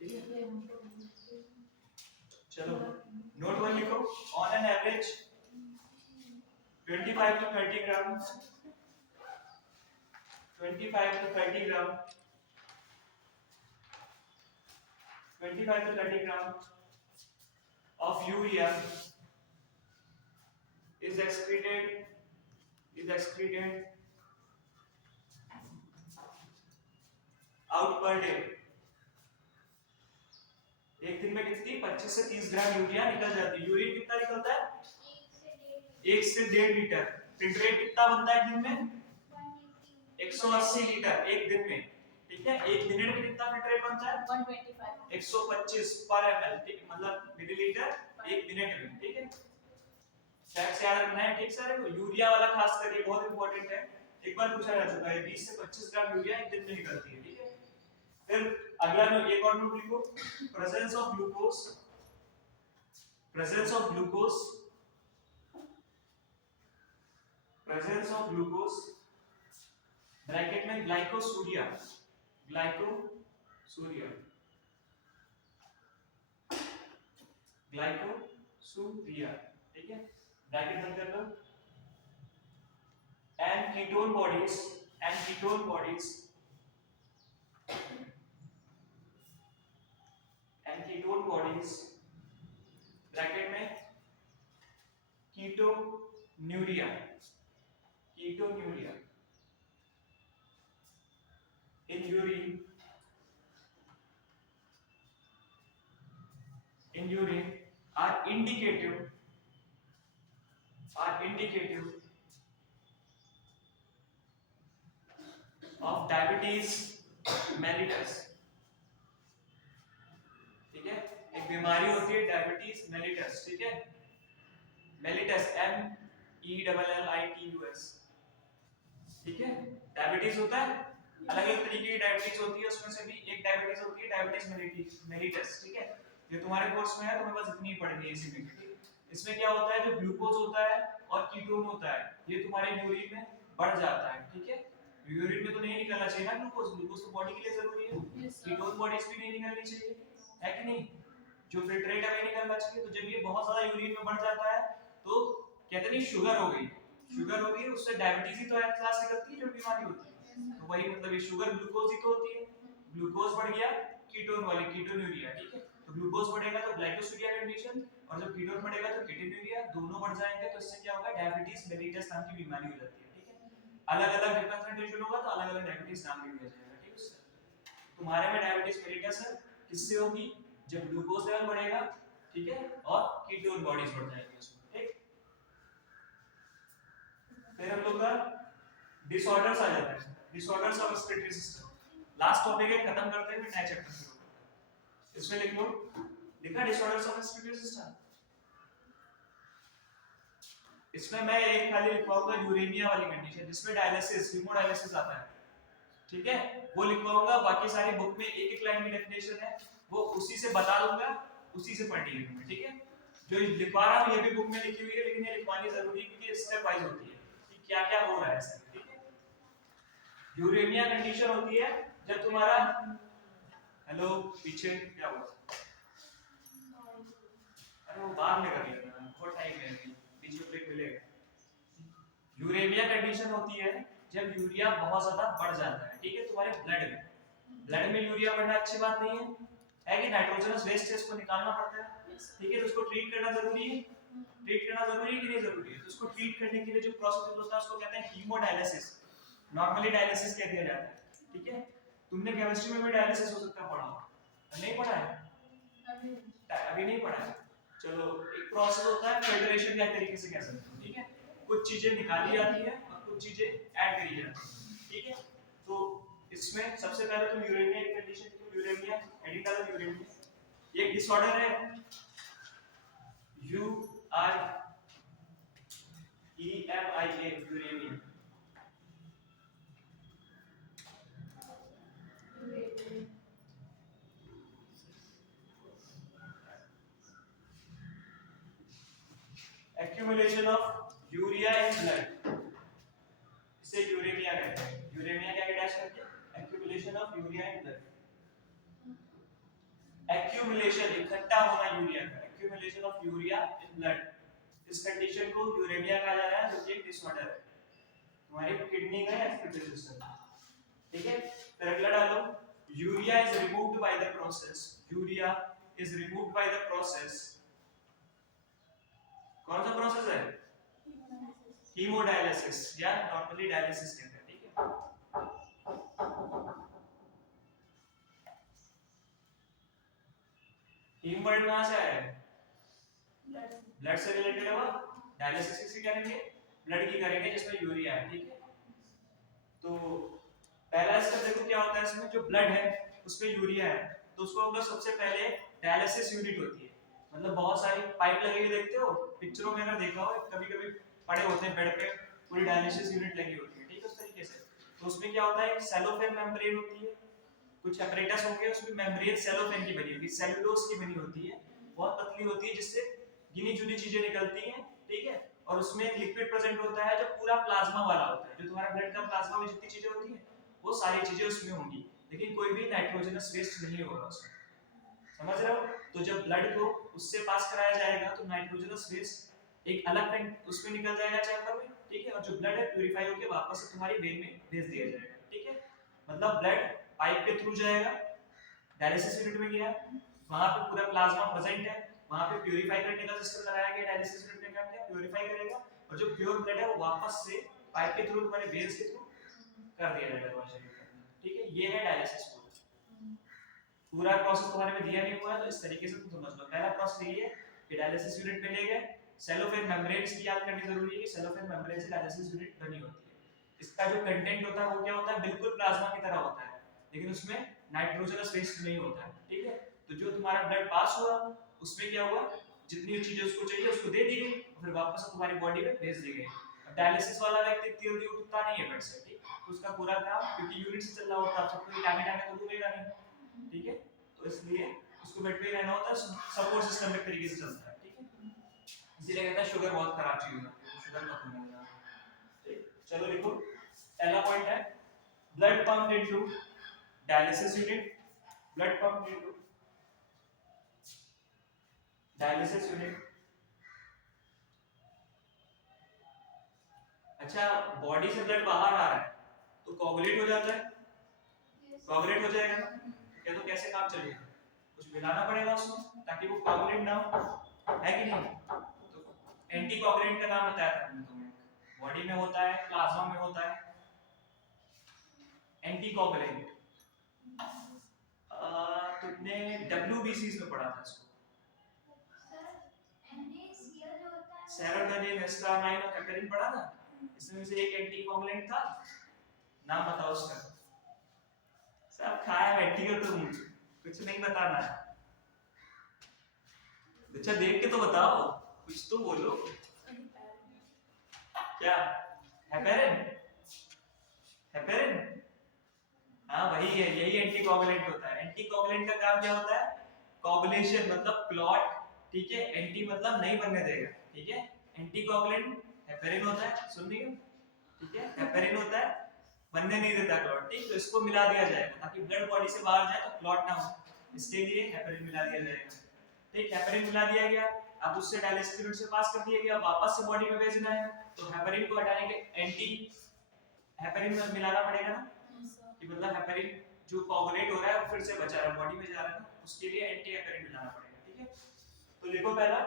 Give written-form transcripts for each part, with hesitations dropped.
ठीक है, चलो नोट वन लिखो, on an average 25 to 30 gram 25 to 30 gram 25 to 30 gram of urea is excreted out per day. एक दिन में कितनी 25 से 30 ग्राम यूरिया निकल जाती है। यूरिन कितना निकलता है? 1 से 1.5 लीटर। फिल्ट्रेट कितना बनता है दिन में? 180 लीटर एक दिन में। ठीक है, एक मिनट में कितना फिल्ट्रेट बनता है? 125 125 पर ml। ठीक, मतलब मिलीलीटर एक मिनट में। ठीक है, फैक्ट्स याद रखना है। ठीक सारे को, यूरिया वाला खास करके बहुत इंपॉर्टेंट है, एक बार पूछा जा चुका है। 20 से 25 ग्राम यूरिया एक दिन में निकलती है। ठीक है, फिर अगला नोट, एक और नोट लिखो, प्रेजेंस ऑफ ग्लूकोज ब्रैकेट में ग्लाइकोसूरिया। ठीक है, ब्रैकेट बंद कर लो। एंड कीटोन बॉडीज ब्रैकेट में ketonuria in urine are indicative of diabetes mellitus। ठीक है, एक बीमारी होती है डायबिटीज मेलिटस। ठीक है, मेलिटस MELLITUS। ठीक है, डायबिटीज होता है, अलग अलग तरीके की डायबिटीज होती है, उसमें से भी एक डायबिटीज होती है डायबिटीज मेलिटस। ठीक है, ये तुम्हारे कोर्स में है, तुम्हें बस इतनी ही पढ़नी है इसी में। इसमें क्या होता है, जो ग्लूकोज होता है और कीटोन होता है, ये तुम्हारे यूरिन में बढ़ जाता है। ठीक है, यूरिन में तो नहीं निकलना चाहिए ना ग्लूकोज तो बॉडी के लिए जरूरी है। कीटोन बॉडीज भी नहीं निकलनी चाहिए, है कि नहीं? जो फिल्ट्रेट है निकलना चाहिए। तो जब ये बहुत ज्यादा यूरिन में बढ़ जाता है तो कहते नहीं शुगर हो गई, उससे डायबिटीज ही तो क्लास निकलती है, जो बीमारी होती है। तो वही मतलब ये शुगर ग्लूकोज ही तो होती है। ग्लूकोज बढ़ गया, कीटोन्यूरिया। ठीक है, तो ग्लूकोज बढ़ेगा तो ग्लाइकोसूरिया कंडीशन, और जब कीटोन बढ़ेगा तो कीटोन्यूरिया, दोनों बढ़ जाएंगे तो इससे क्या होगा, डायबिटीज मेलिटस नाम की बीमारी हो जाती है। ठीक है, अलग अलग कंसंट्रेशन होगा तो अलग अलग डायबिटीज नाम भी दिया जाएगा। ठीक है, तुम्हारे में डायबिटीज मेलिटस है, किससे होगी? जब ग्लूकोज लेवल बढ़ेगा, ठीक है, और कीटोन बॉडीज बढ़ जाएंगी उसमें। ठीक, फिर हम लोग का डिसऑर्डर्स आ जाते हैं, disorders of respiratory system. Last topic है, खत्म करते हैं, फिर नया चैप्टर शुरू करते हैं। इसमें लिखो, लिखा डिसऑर्डर्स ऑफ रेस्पिरेटरी सिस्टम। इसमें मैं एक खाली लिखवाऊंगा यूरेनिया वाली कंडीशन, जिसमें डायलिसिस, हीमोडायलिसिस आता है। ठीक है, वो लिखवाऊंगा। बाकी सारी बुक में एक एक लाइन की डेफिनेशन है, वो उसी से बता दूंगा, उसी से पढ़ लीजिएगा। ठीक है, जो लिखवा रहा हूं ये भी बुक में लिखी हुई है, लेकिन ये लिखवानी जरूरी है क्योंकि स्टेप वाइज होती है कि क्या क्या हो रहा है इसमें। ठीक है, यूरेनिया कंडीशन होती है जब तुम्हारा, हेलो पीछे क्या हुआ? अरे वो बाद में कर लेना, बहुत टाइम है अभी, बीच में ब्रेक मिलेगा। यूरेनिया कंडीशन होती है जब यूरिया बहुत ज्यादा बढ़ जाता है। ठीक है, तुम्हारे ब्लड में यूरिया बढ़ना अच्छी बात नहीं है कि नाइट्रोजनस वेस्ट है, इसको निकालना पड़ता है। ठीक है, तो उसको ट्रीट करना जरूरी है। ट्रीट करना जरूरी है कि नहीं जरूरी है? तो उसको ट्रीट करने के लिए जो प्रोसेस होता है उसको कहते हैं हीमोडायलिसिस। नॉर्मली डायलिसिस कह दिया जाता है। ठीक है, तुमने केमिस्ट्री में भी डायलिसिस हो सकता है पढ़ा हो, नहीं पढ़ा है? अभी नहीं पढ़ा है। चलो, एक प्रोसेस होता है फिल्ट्रेशन का, तरीके से कह सकते हो। ठीक है, कुछ चीजें निकाली जाती है और कुछ चीजें ऐड करी जाती है। ठीक है, तो इसमें सबसे पहले तो यूरेनिया की कंडीशन, यूरेनिया एडिकल यूरेनिया, ये एक डिसऑर्डर है, UREMIA Urania. Accumulation of urea in blood, इसे यूरेमिया कहते हैं। यूरेमिया क्या डैश करके, accumulation of urea in blood. Accumulation इकट्ठा होना यूरिया का, accumulation of urea in blood, इस कंडीशन को यूरेमिया कहा जा रहा है, जो कि एक डिसऑर्डर है तुम्हारी किडनी का या एक्सक्रीटरी सिस्टम। ठीक है, फिर अगला डालो, urea is removed by the process, urea is removed by the process, कौन सा प्रोसेस है? हीमोडायलिसिस या नॉर्मली डायलिसिस कहते हैं। ठीक है, हीम वर्ड कहां से आया है? ब्लड से रिलेटेड है, वो डायलिसिस किसकी करेंगे? ब्लड की करेंगे जिसमें यूरिया है। ठीक है, तो पहला स्टेप देखो क्या होता है इसमें, जो ब्लड है उसमें यूरिया है, तो उसको हम लोग सबसे पहले डायलिसिस यूनिट होती है, मतलब बहुत सारी पाइप लगी हुई देखते हो पिक्चरों में, अगर देखा हो कभी कभी पड़े होते हैं बेड पे, पूरी डायलिसिस यूनिट लगी होती है। ठीक है, उस तरीके से तो उसमें क्या होता है, एक सेलोफेन मेम्ब्रेन होती है, कुछ एपरेटस होंगे उसमें, मेम्ब्रेन सेलोफेन की बनी होती है, सेलुलोज की बनी होती है, बहुत पतली होती है, जिससे गिनी चुनी चीजें निकलती हैं। ठीक है, और उसमें एक लिक्विड प्रेजेंट होता है जो पूरा प्लाज्मा वाला होता है, जो तुम्हारा ब्लड का प्लाज्मा में जितनी चीजें होती हैं वो सारी चीजें उसमें होंगी, लेकिन कोई भी नाइट्रोजनस वेस्ट नहीं होगा उसमें, समझ रहे हो? तो जब ब्लड को उससे पास कराया जाएगा तो नाइट्रोजनस वेस्ट एक अलग टैंक उसमें निकल जाएगा चैम्बर में। ठीक है, और जो ब्लड है प्यूरिफाई होकर वापस से तुम्हारी वेन में भेज दिया जाएगा। ठीक है, मतलब ब्लड पाइप के थ्रू जाएगा, डायलिसिस यूनिट में गया, वहां पे पूरा प्लाज्मा प्रेजेंट है, वहां पे प्यूरिफाई करने का सिस्टम लगाया गया, डायलिसिस यूनिट ने क्या किया, प्यूरिफाई करेगा, और जो प्योर ब्लड है वो वापस से पाइप के थ्रू तुम्हारे वेन्स के थ्रू कर दिया जाएगा तुम्हारे शरीर के अंदर। ठीक है, ये है डायलिसिस पूरा प्रोसेस तुम्हारे में दिया नहीं हुआ है, तो इस तरीके से तुम समझ लो। पहला प्रोसेस यही है कि डायलिसिस यूनिट में ले गए, सेलोफेन मेम्ब्रेन की याद करनी जरूरी है कि सेलोफेन मेम्ब्रेन से डायलिसिस यूनिट बनी होती है। इसका जो कंटेंट होता है वो क्या होता है, बिल्कुल प्लाज्मा की तरह होता है, लेकिन उसमें नाइट्रोजनस वेस्ट नहीं होता है। ठीक है, तो जो तुम्हारा ब्लड पास हुआ उसमें क्या हुआ, जितनी चीजें उसको चाहिए उसको दे दी गई, फिर वापस तुम्हारी बॉडी में भेज दी गई। डायलिसिस वाला व्यक्ति इतनी जल्दी उठता नहीं है बेड से। ठीक, तो उसका पूरा काम, क्योंकि यूनिट से चल रहा होता है, सबको टाइम टाइम तो डूबेगा नहीं। ठीक है, तो इसलिए उसको बेड पे ही रहना होता है, सपोर्ट सिस्टम एक तरीके से चलता है। ठीक है, इसीलिए कहता है शुगर बहुत खराब चीज है, शुगर मत लेना। ठीक, चलो लिखो, पहला पॉइंट है blood pumped into dialysis unit, blood pumped into dialysis unit. अच्छा, बॉडी से ब्लड बाहर आ रहा है तो कोगुलेट हो जाता है, कोगुलेट हो जाएगा ना, क्या तो कैसे काम चलेगा, कुछ मिलाना पड़ेगा उसमें ताकि वो कोगुलेट ना हो, है कि नहीं? तो एंटी कोगुलेंट का नाम बताया था मैंने तुम्हें, बॉडी में होता है, प्लाज्मा में होता है एंटी कोगुलेंट। तुमने WBCs में पढ़ा था इसको, सेरोटोनिन, हिस्टामाइन और हेपेरिन पढ़ा था, इसमें से एक एंटी कोगुलेंट था, नाम बताओ उसका। सब खाया बैठी हो तुम, कुछ नहीं बताना है। अच्छा देख के तो बताओ, कुछ तो बोलो। क्या हेपेरिन? हेपेरिन, हाँ वही है, यही एंटी कोगुलेंट होता है। एंटी कोगुलेंट का काम क्या होता है, कोगुलेशन मतलब क्लॉट। ठीक है, एंटी मतलब नहीं बनने देगा। ठीक है, एंटी कोगुलेंट हेपेरिन होता है, सुन रही हो? ठीक है, हेपेरिन होता है, बनने नहीं देता क्लॉट। ठीक, तो इसको मिला दिया जाएगा ताकि ब्लड बॉडी से बाहर जाए तो क्लॉट ना हो, इसके लिए हेपेरिन मिला दिया जाएगा। ठीक, हेपेरिन मिला दिया गया, अब उससे डायलिसिस यूनिट से पास कर दिया गया, वापस से बॉडी में भेजना है, तो हेपेरिन को हटाने के एंटी हेपेरिन में मिलाना पड़ेगा ना, कि मतलब हेपेरिन जो कोगुलेट हो रहा है फिर से बचा रहा है, बॉडी में जा रहा है ना, उसके लिए एंटी हेपेरिन मिलाना पड़ेगा। ठीक है, तो लिखो पहला,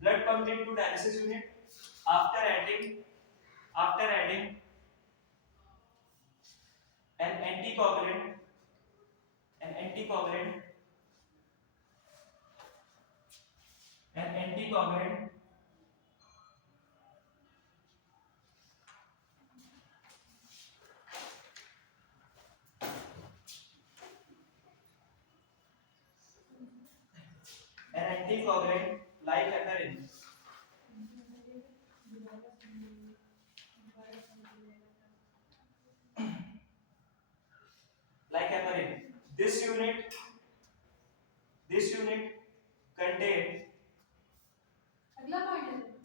blood pumped into dialysis unit after adding an anticoagulant an anticoagulant an anticoagulant like heparin, like heparin. This unit contain,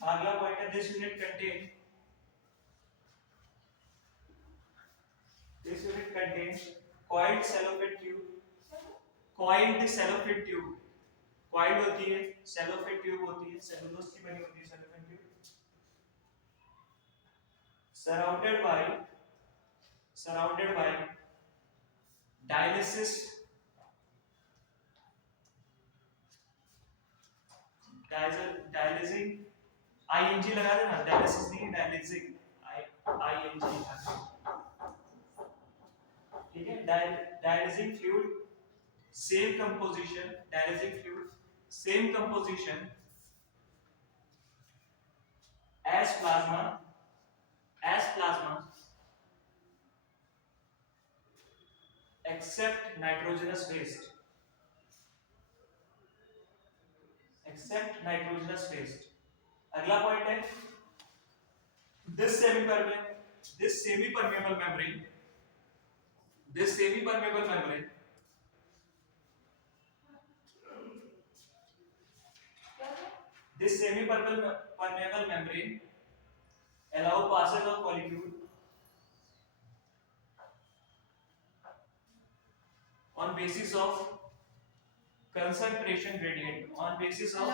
अगला पॉइंट है, this unit contains coiled cellophane tube, coiled cellophane tube, क्वाइड होती है, सेलोफेन ट्यूब होती है, cellulose की बनी होती है cellophane tube, surrounded by dialysis dialysing ING लगा देना, डायलिसिस नहीं डायलिसिंग आईएनजी, ठीक है। Dialysing fluid same composition, dialysing fluid same composition as plasma except nitrogenous waste, अगला पॉइंट है this semi permeable membrane this semi permeable membrane allow passage of molecule on basis of concentration gradient, on basis of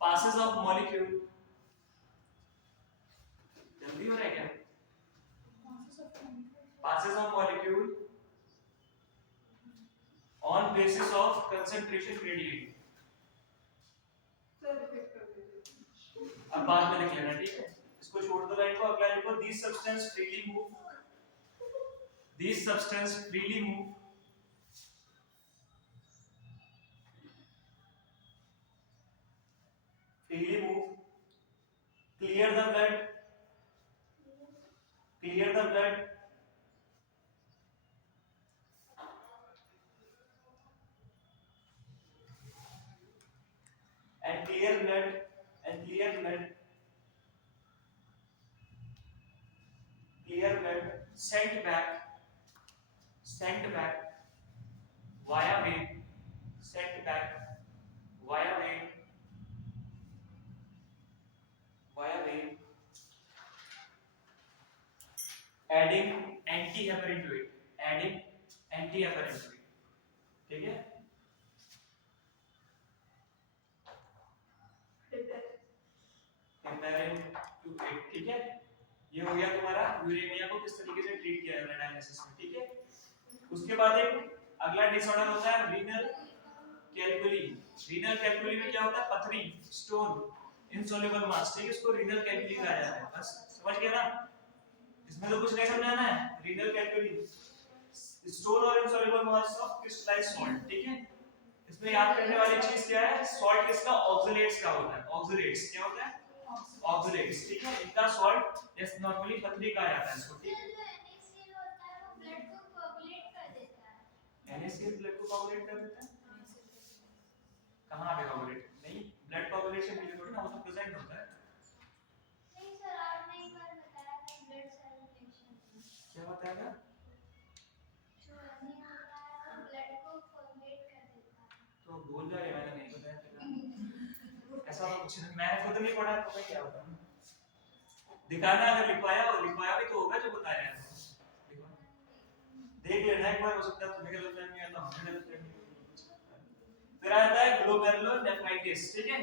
passes of molecule, जल्दी हो रहा है क्या, passes of molecule on basis of concentration gradient, अब बाद में लिख लेना, ठीक है। इसको छोड़ दो लाइन को, अगला लिखो these substance freely move clear the blood and clear blood sent back via vein, adding antiheparin to it, ठीक है। heparin to it, ठीक है। ये हो गया तुम्हारा यूरेमिया को किस तरीके से ट्रीट किया जाता है डायलिसिस में, ठीक है। उसके बाद एक अगला डिसऑर्डर होता है रीनल कैल्कुली में क्या होता है, पथरी, स्टोन, इनसॉल्युबल मास, ठीक है। इसको रीनल कैल्कुली कहा जाता है, बस समझ गया ना, इसमें तो कुछ नहीं समझाना है। रीनल कैल्कुली स्टोन और insoluble mass of crystallised salt, ठीक है। इसमें याद करने वाली चीज क्या है, सॉल्ट किसका, ऑक्सलेट्स का होता है, ऑक्सलेट्स क्या होता है, ऑक्सलेट्स, ठीक है। इनका सॉल्ट जैसे नॉर्मली पथरी कहा जाता है इसको, ठीक है। NaCl ब्लड को कोagulate कर देता है, कहां पे कोagulate, नहीं ब्लड कोagulation के लिए थोड़ी ना, वो तो प्रेजेंट होता है। नहीं सर आपने एक बार बताया था ब्लड सर्कुलेशन, क्या बताया था, जो नहीं होता है वो ब्लड को कोagulate कर देता है, तो बोल रहा है मैंने नहीं बताया था ऐसा तो कुछ नहीं, मैंने खुद नहीं पढ़ा तो मैं क्या बताऊं, दिखाना अगर लिखवाया भी तो होगा जो बताया है, देख लेना एक बार, हो सकता है तुम्हें गलत फहमी है तो हमें गलत फहमी। फिर आता है ग्लोमेरुलोनेफ्राइटिस, ठीक है।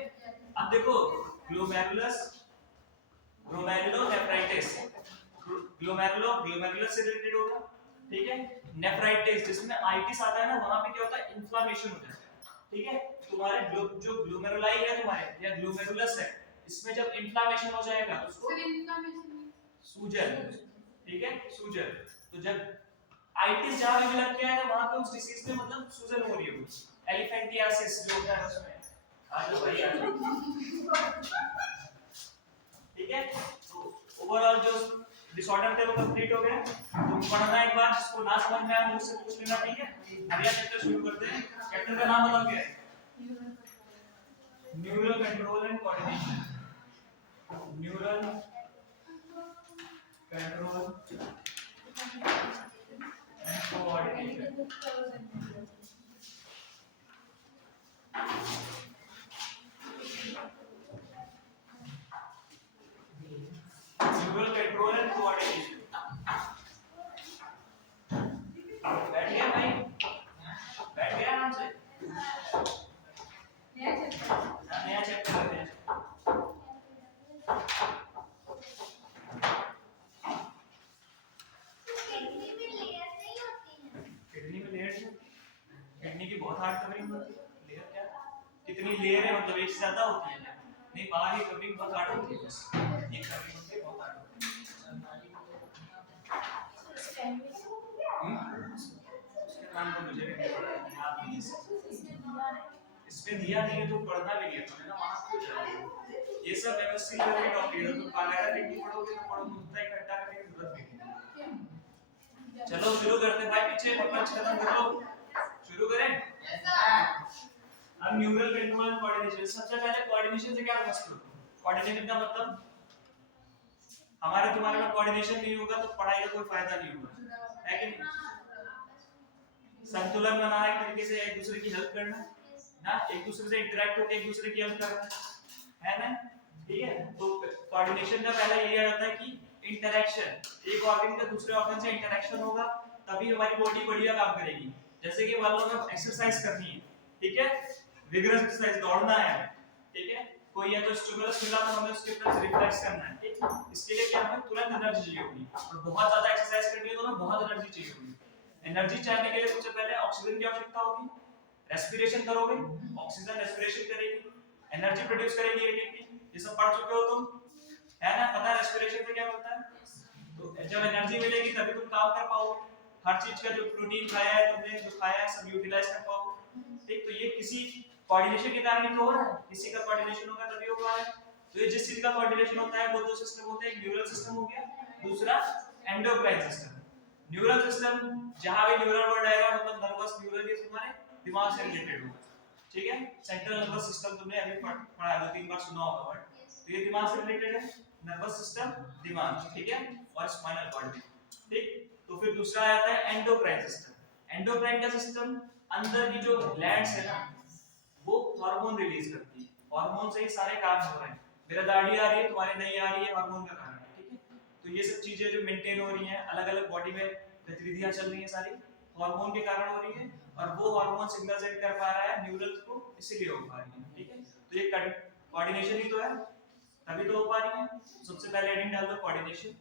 अब देखो ग्लोमेरुलस ग्लोमेरुलोनेफ्राइटिस, ग्लोमेरुलस से रिलेटेड होगा, ठीक है। नेफ्राइटिस जिसमें आइटिस आता है ना, वहां पे क्या होता है, इन्फ्लेमेशन होता है, ठीक है। तुम्हारे जो ग्लोमेरुलाई है तुम्हारे या ग्लोमेरुलस है, इसमें जब इन्फ्लेमेशन हो जाएगा तो उसको सूजन, ठीक है, सूजन। तो जब आइटिस जहां भी लग गया है वहां पे उस डिसीज में मतलब सूजन हो रही है, एलिफेंटियासिस जो होता है उसमें, आजो भाई आजो, ठीक है। तो ओवरऑल जो डिसऑर्डर थे वो कंप्लीट हो गए, तुम पढ़ना एक बार, जिसको ना समझ में आए मुझसे पूछ लेना, ठीक है। अगला चैप्टर शुरू करते हैं, चैप्टर का नाम बताओ क्या है, neural control and coordination, neural control and coordination, neural control and coordination, बैठ गया भाई, बैठ गया आराम से, बहुत हार्ड कवरिंग होती है। लेयर क्या, कितनी लेयर है, मतलब एक से ज्यादा होती है? नहीं, बाहर की कवरिंग बहुत हार्ड होती है, बस एक कवरिंग होती है, बहुत हार्ड होती है। उसके नाम तो मुझे भी नहीं पता, याद नहीं है। इसमें दिया नहीं है तो पढ़ना भी नहीं है तुम्हें ना, वहां क्यों जाओगे? ये सब एमएससी लेवल के टॉपिक है, तुम कागज लिखनी पढ़ोगे तो पढ़ो, उतना इकट्ठा करने की जरूरत भी नहीं। चलो शुरू करते हैं भाई, पीछे पकड़ खत्म कर लो, शुरू करें। अब न्यूरल कंट्रोल एंड कोऑर्डिनेशन। सबसे पहले कोऑर्डिनेशन से क्या समझते हो? कोऑर्डिनेशन का मतलब हमारे तुम्हारे में कोऑर्डिनेशन नहीं होगा तो पढ़ाई का कोई फायदा नहीं होगा, है कि नहीं? संतुलन बनाना, एक तरीके से एक दूसरे की हेल्प करना ना, एक दूसरे से इंटरेक्ट होकर एक दूसरे की हेल्प करना, है ना? ठीक है, तो कोऑर्डिनेशन का पहला यही आ जाता है कि इंटरेक्शन, एक ऑर्गन का दूसरे ऑर्गन से इंटरेक्शन होगा तभी हमारी बॉडी बढ़िया काम करेगी। जैसे कि मान लो हमें एक्सरसाइज करनी है, ठीक है, विगरस एक्सरसाइज, दौड़ना है, ठीक है, कोई या तो स्टिमुलस मिला तो हमें उसके ऊपर रिफ्लेक्स करना है, ठीक है, इसके लिए क्या हमें तुरंत एनर्जी चाहिए होगी, और बहुत ज्यादा एक्सरसाइज करनी है तो हमें बहुत एनर्जी चाहिए होगी। एनर्जी चाहिए के लिए सबसे पहले ऑक्सीजन की आवश्यकता होगी, रेस्पिरेशन करोगे, ऑक्सीजन रेस्पिरेशन करेगी, एनर्जी प्रोड्यूस करेगी एटीपी, ये सब पढ़ चुके हो तुम, है ना? पता है रेस्पिरेशन से क्या होता है? तो जब एनर्जी मिलेगी तभी तुम काम कर पाओगे, हर चीज का जो प्रोटीन खाया है तुमने, जो खाया है सब यूटिलाइज कर पाओगे, ठीक? तो ये किसी कोऑर्डिनेशन के कारण ही तो हो रहा है, किसी का कोऑर्डिनेशन होगा तभी हो पा रहा है। तो ये जिस चीज का कोऑर्डिनेशन होता है वो दो सिस्टम होते हैं, एक न्यूरल सिस्टम हो गया, दूसरा एंडोक्राइन सिस्टम। न्यूरल सिस्टम, जहां भी न्यूरल वर्ड आएगा मतलब नर्वस न्यूरल, ये तुम्हारे दिमाग से रिलेटेड होगा, ठीक है? सेंट्रल नर्वस सिस्टम तुमने अभी पढ़ा है, 2-3 बार सुना होगा वर्ड, तो ये दिमाग से रिलेटेड है, नर्वस सिस्टम दिमाग, ठीक है, और स्पाइनल कॉर्ड भी, ठीक? तो फिर दूसरा आता है एंडोक्राइन सिस्टम। एंडोक्राइन का सिस्टम, अंदर की जो ग्लैंड्स है ना वो हार्मोन रिलीज करती है, हार्मोन से ही सारे काम हो रहे हैं, मेरा दाढ़ी आ रही है तुम्हारे नहीं आ रही है, हार्मोन का कारण है, ठीक है? तो ये सब चीजें जो मेंटेन हो रही हैं, अलग अलग बॉडी में गतिविधियां चल रही हैं, सारी हार्मोन के कारण हो रही है, और वो हार्मोन सिग्नल सेंड कर पा रहा है न्यूरल्स को, इसीलिए हो पा रही है, ठीक है? तो ये कोऑर्डिनेशन ही तो है, तभी तो हो पा रही है। सबसे पहले हेडिंग डाल दो कोऑर्डिनेशन।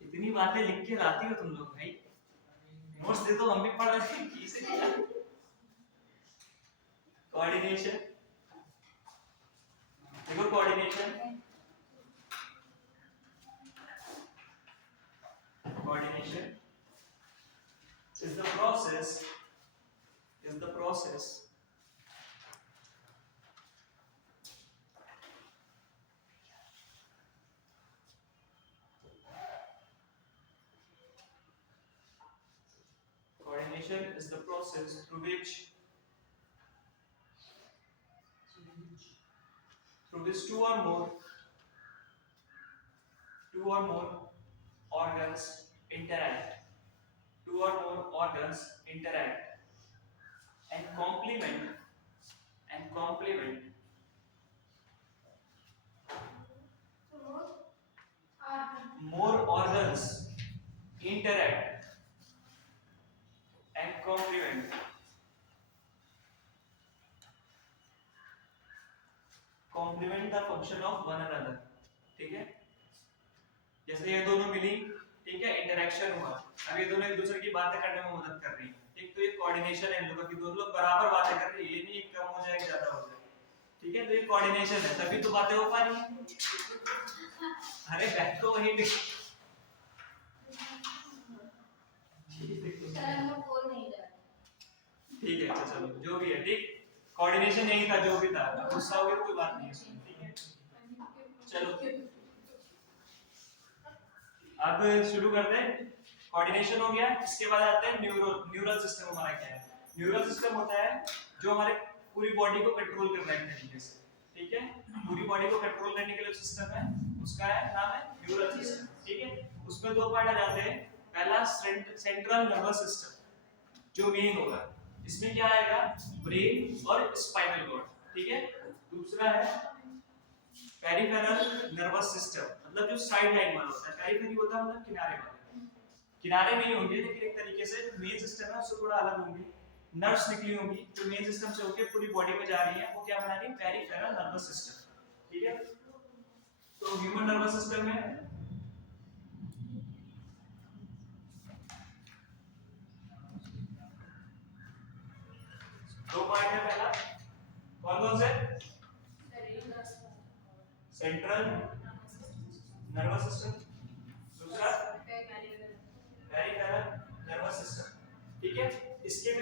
इतनी बातें लिख के लाती हो तुम लोग भाई, नोट्स दे दो, हम भी पढ़ रहे हैं किसे क्या। कोऑर्डिनेशन देखो, coordination is the process coordination is the process through which two or more organs interact and complement more organs interact and complement the function of one another, ठीक है? जैसे ये दोनों मिली, ठीक है, इंटरेक्शन हुआ, अब ये दोनों एक दूसरे की बातें करने में मदद कर रही हैं, ठीक? तो ये कोऑर्डिनेशन है इन लोगों की, दोनों लोग बराबर बातें कर रही है, ये नहीं एक कम हो जाए ज्यादा हो जाए, ठीक है? तो ये कोऑर्डिनेशन है, तभी तो बातें हो पा रही हैं। अरे बैठ तो वहीं ठीक है, अच्छा चलो जो भी है, ठीक, कोऑर्डिनेशन यही था जो भी था, गुस्सा हो गया तो कोई बात नहीं है, ठीक है? चलो अब शुरू करते हैं। कोऑर्डिनेशन हो गया, इसके बाद आते हैं न्यूरल सिस्टम। हमारा क्या है? न्यूरल सिस्टम होता है जो हमारे पूरी बॉडी को कंट्रोल कर रहा है तरीके से, ठीक है? पूरी बॉडी को कंट्रोल करने के लिए सिस्टम है, उसका नाम है न्यूरल सिस्टम, ठीक है? उसमें दो पार्ट आ जाते हैं, पहला सेंट्रल नर्वस सिस्टम जो मेन होगा, इसमें क्या आएगा? ब्रेन और स्पाइनल कॉर्ड, ठीक है? दूसरा है पेरिफेरल नर्वस सिस्टम, मतलब जो साइड लाइन वाला होता है, पेरिफेरी होता है मतलब किनारे वाला, किनारे नहीं होंगे लेकिन एक तरीके से मेन सिस्टम है उससे थोड़ा अलग होंगे, नर्व्स निकली होंगी जो मेन सिस्टम से होकर पूरी बॉडी में जा रही है, वो क्या बना रही है? पेरिफेरल नर्वस सिस्टम, ठीक है? तो ह्यूमन नर्वस सिस्टम में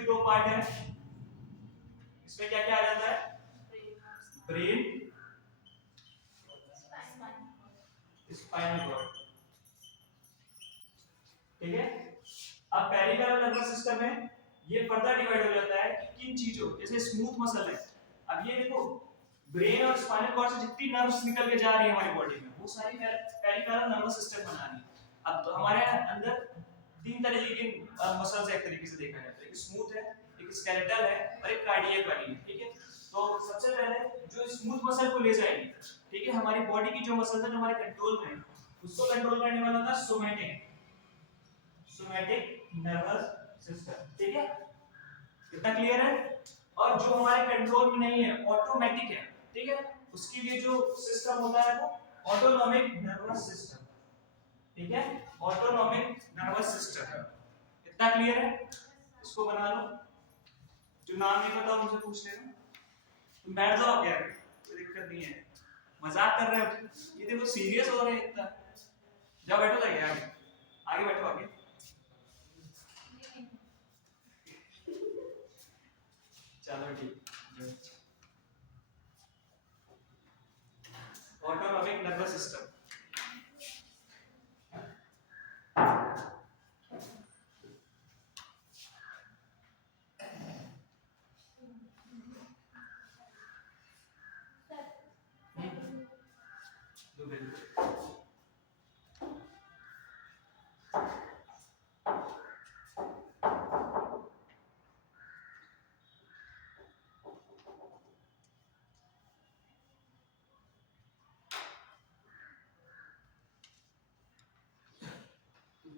दो पार्ट है, इसमें क्या क्या आ जाता है? ब्रेन, स्पाइनल कॉर्ड, ठीक है। अब पेरिफेरल नर्वस सिस्टम में ये फर्दर डिवाइड हो जाता है कि किन चीजों, जैसे स्मूथ मसल है, अब ये देखो ब्रेन और स्पाइनल कॉर्ड से जितनी नर्व्स निकल के जा रही है हमारी बॉडी में वो सारी पेरिफेरल नर्वस सिस्टम बना रही है। अब तो हमारे अंदर तीन तरीके की मसल्स एक तरीके से देखा जाता है, एक स्मूथ है, एक स्केलेटल है और एक कार्डियक वाली है, ठीक है। तो सबसे पहले जो स्मूथ मसल को ले जाएगी, ठीक है, हमारी बॉडी की जो मसल है जो हमारे कंट्रोल में है उसको कंट्रोल करने वाला था सोमैटिक नर्वस सिस्टम, ठीक है, इतना क्लियर है। और जो हमारे कंट्रोल में नहीं है ऑटोमेटिक है, ठीक है, उसके लिए जो सिस्टम होता है वो ऑटोनॉमिक नर्वस सिस्टम, ठीक है, ऑटोनॉमिक नर्वस सिस्टम, इतना क्लियर है। इसको बना लो, जो नाम नहीं पता उनसे पूछ लेना, तुम बैठ जाओ, क्या कोई दिक्कत नहीं है, मजाक कर रहे हो, ये देखो सीरियस हो रहे हैं इतना, जाओ बैठो, जाइए आगे आगे बैठो, आगे चलो ठीक। ऑटोनॉमिक नर्वस सिस्टम,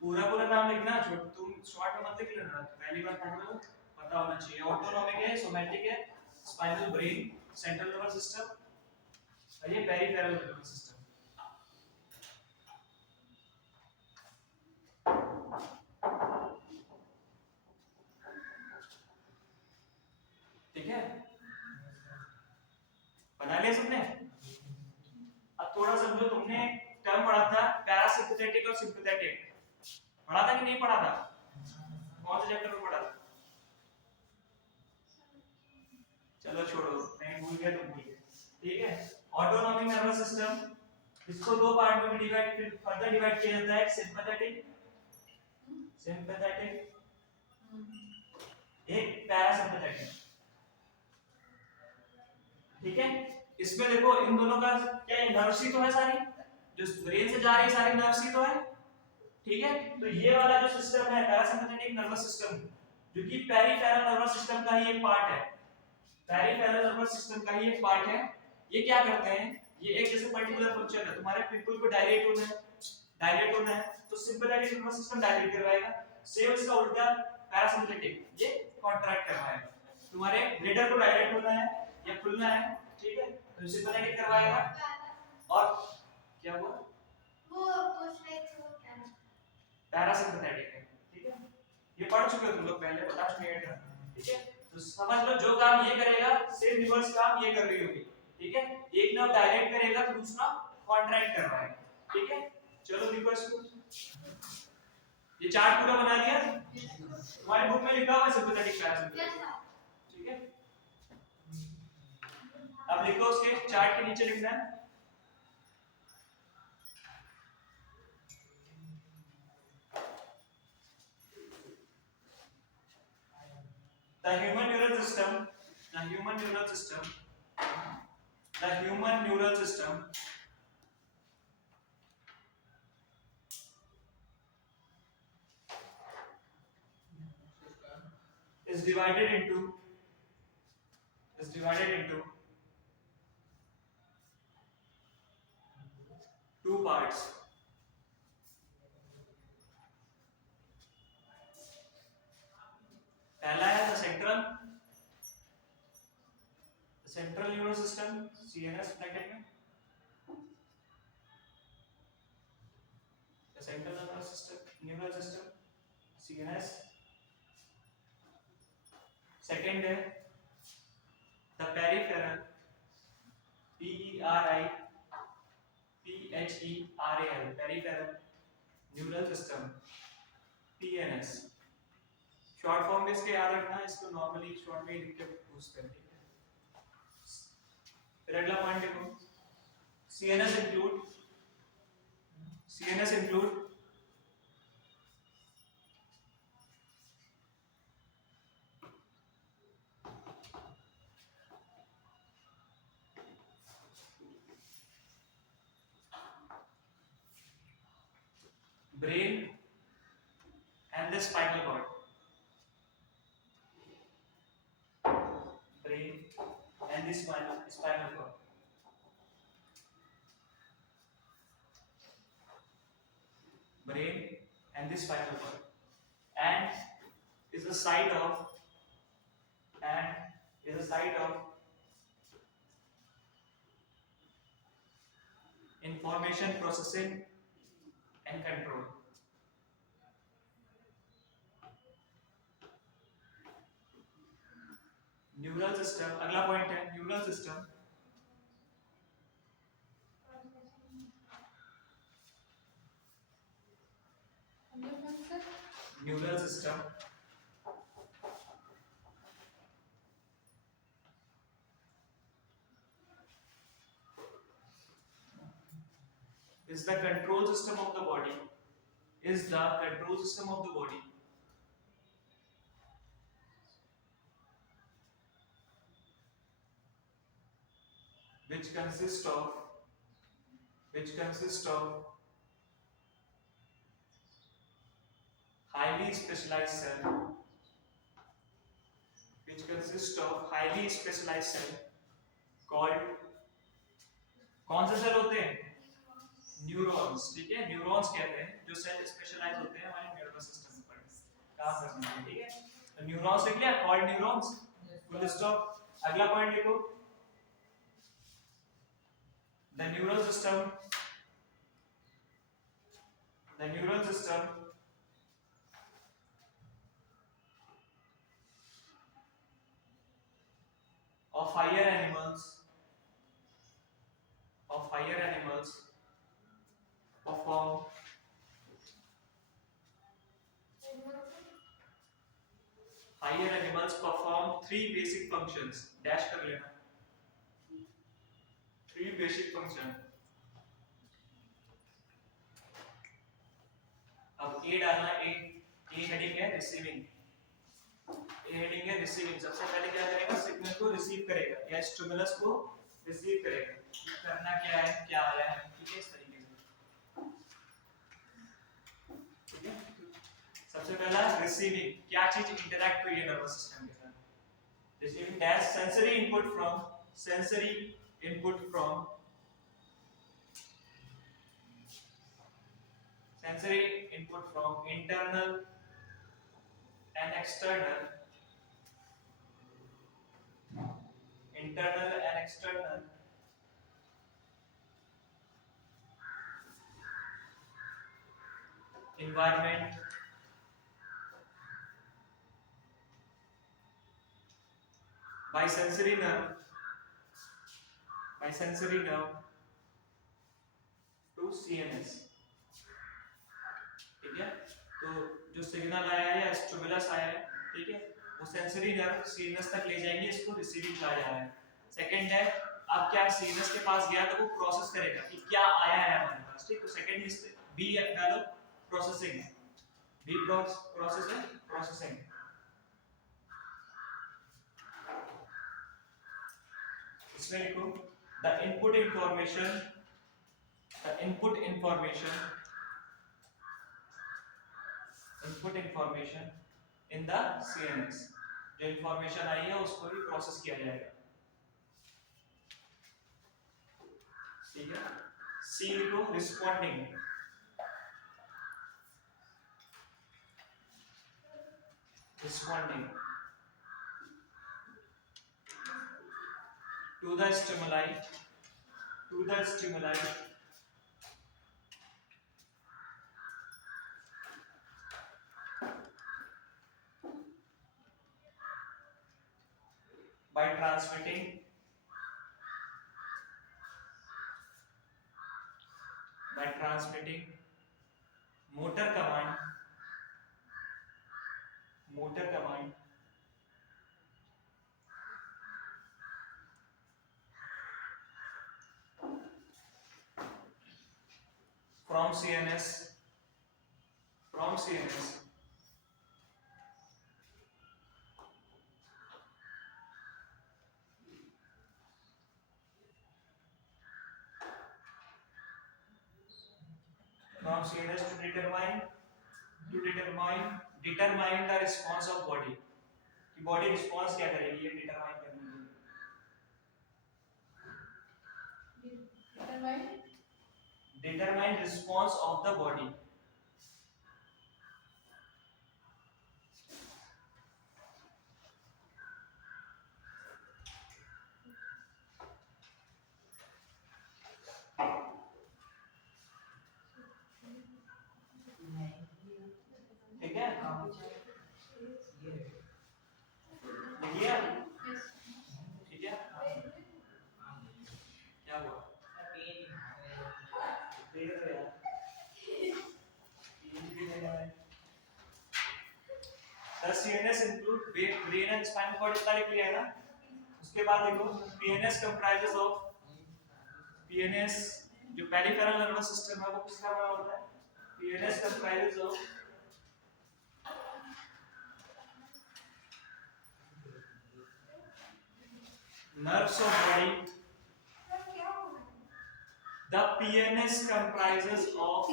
पूरा पूरा नाम लिखना, तुम शॉर्ट में मत लिख लेना, पहली बार पढ़ लो, पता होना चाहिए। ऑटोनॉमिक है, सोमैटिक है, spinal, brain, central nervous system और ये पेरिफेरल नर्वस सिस्टम, ठीक है, बना लिया सबने। अब थोड़ा समझो, तुमने टर्म पढ़ा था पैरासिम्पैथेटिक और सिम्पैथेटिक, पढ़ा था कि नहीं पढ़ा था? कौन से चैप्टर में पढ़ा था? चलो छोड़ो, नहीं भूल गया तो भूल गया, ठीक है। ऑटोनॉमिक नर्वस सिस्टम, इसको दो पार्ट में डिवाइड, फर्दर डिवाइड किया जाता है, सिंपैथेटिक एक पैरासिम्पैथेटिक, ठीक है। इसमें देखो इन दोनों का क्या नर्व्स ही तो है सारी, जो ब्रेन से जा रही है सारी नर्व्स ही तो है, ठीक है। तो ये वाला जो सिस्टम है पैरासिम्पैथेटिक नर्वस सिस्टम, जो कि पेरिफेरल नर्वस सिस्टम का ही एक पार्ट है, पेरिफेरल नर्वस सिस्टम का ही एक पार्ट है। ये क्या करते हैं, ये एक जैसे पर्टिकुलर फंक्शन है, तुम्हारे पिंपल को डायलेट होना है तो सिंपैथेटिक नर्वस सिस्टम डायलेट करवाएगा, सेम इसका उल्टा पैरासिम्पैथेटिक ये कॉन्ट्रैक्ट करवाएगा। तुम्हारे ब्लैडर को डायलेट होना है या खुलना है, ठीक है, तो सिंपैथेटिक करवाएगा। और क्या हुआ, वो पूछ रहे थे वो क्या पैरासिम्पैथेटिक है, ठीक है, ये पढ़ चुके हो तुम लोग पहले, बता चुके हैं, ठीक है। तो समझ लो जो काम ये करेगा सेम रिवर्स काम ये कर रही होगी, ठीक है, एक नर्व डायरेक्ट करेगा तो दूसरा कॉन्ट्रैक्ट करवाएगा, ठीक है। चलो लिखो इसको, ये चार्ट पूरा बना लिया, तुम्हारे बुक में लिखा हुआ है सिंपैथेटिक पैरासिम्पैथेटिक, ठीक है। अब लिखो, उसके चार्ट के नीचे लिखना है the human neural system is divided into two parts. पहला है the central nervous system, CNS bracket में, the central neural system CNS। Second है the peripheral peripheral neural system PNS, short form में इसके याद रखना, इसको नॉर्मली शॉर्ट में लिख के यूज करें, ठीक है। फिर अगला पॉइंट देखो, CNS include brain and the spinal cord. Brain and the spinal cord. Brain and the spinal cord. And is the site of information processing and control. Neural system, अगला पॉइंट है neural system. Neural system is the control system of the body, which consists of highly specialized cell called, कौन से cell होते हैं? Neurons, ठीक है। Neurons कहते हैं जो सेल स्पेशलाइज होते हैं हमारे नर्वस सिस्टम पर काम करने में, ठीक है। तो न्यूरॉन्स लिख लिया, कॉल्ड न्यूरॉन्स, फुल स्टॉप। अगला पॉइंट लिखो, the neural system of higher animals perform three basic functions, dash कर लेना, three basic function। अब ए डालना, ए हेडिंग है रिसीविंग, सबसे पहले क्या करेगा, सिग्नल को रिसीव करेगा या स्टिमुलस को रिसीव करेगा, करना क्या है, क्या आया है, ठीक है, इस तरीके से, ठीक है। सबसे पहला रिसीविंग, क्या चीज इंटरैक्ट हुई है नर्वस सिस्टम के साथ, receiving dash sensory input from internal and external environment by sensory nerve to CNS, ठीक है। तो जो सिग्नल आया है या स्टिमुलस आया है, ठीक है, वो सेंसरी नर्व सीएनएस तक ले जाएंगे, इसको रिसीविंग कहा जा रहा है। सेकंड है, अब क्या सीएनएस के पास गया तो वो प्रोसेस करेगा कि क्या आया है हमारे पास, ठीक। तो सेकंड इज बी डालो, प्रोसेसिंग, बी प्रोसेस है प्रोसेसिंग। इसमें लिखो the input information in the CNS, जो इंफॉर्मेशन आई है उसको भी प्रोसेस किया जाएगा, ठीक है। सी लिखो, responding to the stimuli by transmitting motor command CNS from CNS to determine the response of body कि बॉडी रिस्पांस क्या करेगी ये डिटरमाइन करने के लिए determine response of the body ठीक है लिखिए ठीक है क्या हुआ The CNS include brain and spinal cord इतना लिख लिया है ना उसके बाद देखो PNS comprises of PNS जो पेरिफेरल नर्वस सिस्टम है वो किसका बना होता है PNS comprises of nerves of body the PNS comprises of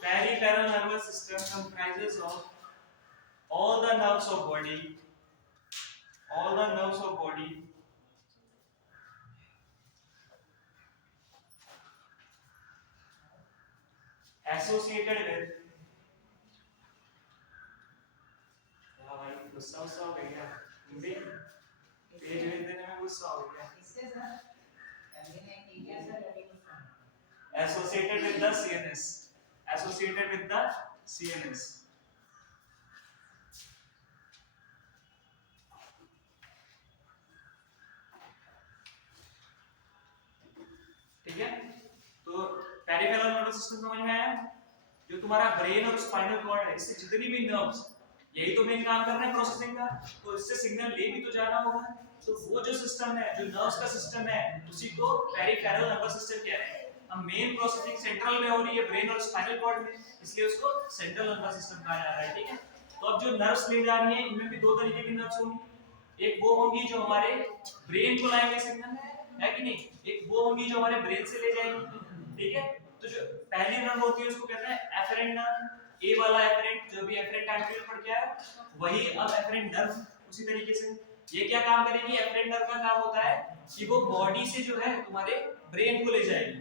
peripheral nervous system comprises of all the nerves of body associated with भाई गुस्सा हो गया मुझे पेज भेज देने में गुस्सा हो गया associated with the CNS ठीक है तो पेरिफेरल नर्वस सिस्टम समझ में आया जो तुम्हारा ब्रेन और स्पाइनल कॉर्ड है इससे जितनी भी नर्व्स यही तो मेन काम कर रहे हैं प्रोसेसिंग का तो इससे सिग्नल ले भी तो जाना होगा तो वो जो सिस्टम है जो नर्व्स का सिस्टम है उसी को पेरिफेरल नर्वस सिस्टम कहते हैं अब मेन प्रोसेसिंग सेंट्रल में हो रही है ब्रेन और स्पाइनल कॉर्ड में इसलिए उसको सेंट्रल नर्वस सिस्टम कहा जा रहा है ठीक है तो अब जो नर्व्स ले जा रही है इनमें भी दो तरीके की नर्व्स होंगी एक वो होंगी जो हमारे ब्रेन को लाएंगे सिग्नल है कि नहीं एक वो होंगी जो हमारे ब्रेन से ले जाएंगी ठीक है तो जो पहली नर्व होती है उसको कहते हैं एफरेंट नर्व ए वाला एफरेंट जो भी एफरेंट एंट्रियल पढ़ के आया वही अब एफरेंट नर्व उसी तरीके से ये क्या काम करेगी एफरेंट नर्व का काम होता है कि वो बॉडी से जो है तुम्हारे ब्रेन को ले जाएगी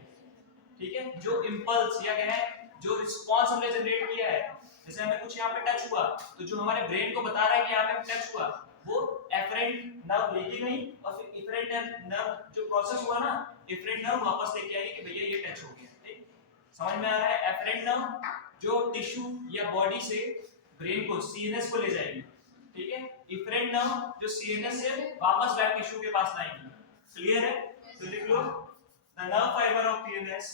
ठीक है जो इंपल्स या कहें जो रिस्पांस हमने जनरेट किया है जैसे हमें कुछ यहाँ पे टच हुआ तो जो हमारे ब्रेन को बता रहा है कि यहाँ पे टच हुआ वो एफरेंट नर्व लेके गई और फिर इफरेंट नर्व जो प्रोसेस हुआ ना इफरेंट नर्व वापस लेके आई कि भैया ये टच हो गया ठीक समझ में आ रहा है एफरेंट नर्व जो टिश्यू या बॉडी से ब्रेन को सीएनएस को ले जाएगी ठीक है इफरेंट नर्व जो सीएनएस से वापस बैक टिश्यू के पास लाएगी क्लियर है तो लिख लो the nerve fibre of PNS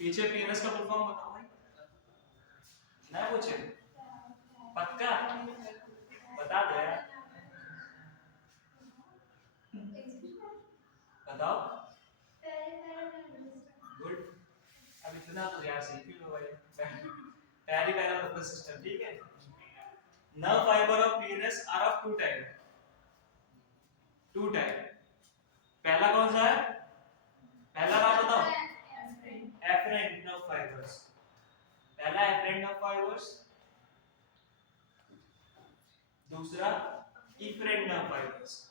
पीछे पीएनएस का फुल फॉर्म बताओ भाई ना पूछे पक्का बता दो यार बताओ गुड अब इतना तो यार सीख लो भाई पेरिफेरल नर्वस सिस्टम ठीक है nerve fibre of PNS are of two type पहला कौन सा है पहला नाम बताओ एफरेंट नर्व फाइबर्स पहला एफरेंट नर्व फाइबर्स दूसरा इफरेंट नर्व फाइबर्स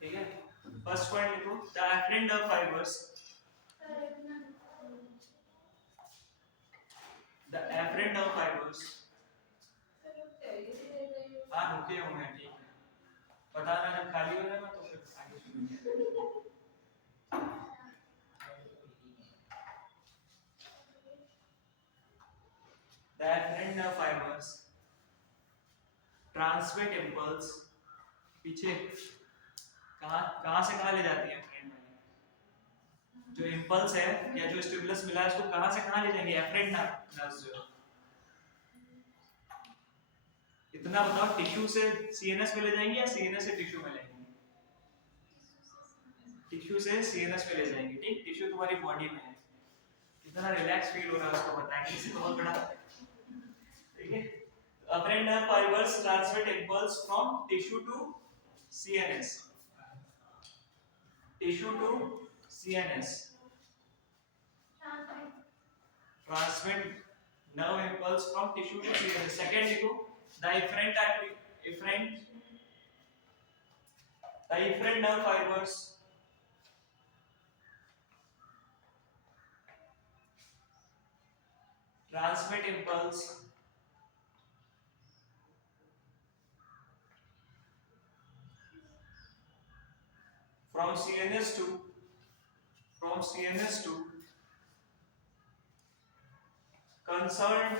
ठीक है फर्स्ट पॉइंट लिखो द एफरेंट नर्व फाइबर्स हाँ रुके हुए हैं ठीक है बताना जब खाली हो जाए ना तो फिर आगे सुनेंगे the afferent nerve fibers transmit impulse पीछे कहां से कहां ले जाती है जो इम्पल्स है या जो स्टिमुलस मिला है उसको कहां से कहां ले जाएंगे, एफरेंट नर्व्स जो इतना बताओ, टिश्यू से सीएनएस में ले जाएंगे या सीएनएस से टिश्यू में लेंगे? टिश्यू से सीएनएस में ले जाएंगे, ठीक। टिश्यू तुम्हारी बॉडी में है, कितना रिलैक्स फील हो रहा है उसको बताएंगे, इससे बहुत बड़ा, ठीक है। Afferent nerve fibers transmit impulse from tissue to CNS. Tissue to CNS. Transmit nerve impulse from tissue to CNS. Second देखो, the efferent nerve fibers transmit impulse from CNS to concerned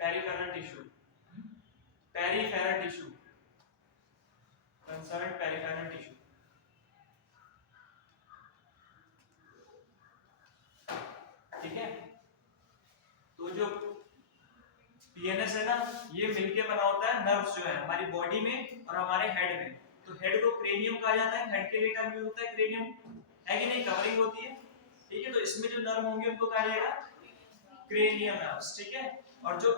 peripheral tissue. Concerned peripheral tissue. ठीक है। तो जो PNS है ना, ये मिलके बना होता है नर्व्स जो है हमारी बॉडी में और हमारे हेड में। तो हेड को क्रेनियम कहा जाता है, हेड के लिए टर्म यूज होता है क्रेनियम, है कि नहीं, कवरिंग होती है, ठीक है। तो इसमें जो नर्व होंगे उनको कहा जाएगा क्रेनियम नर्व्स, ठीक है। और जो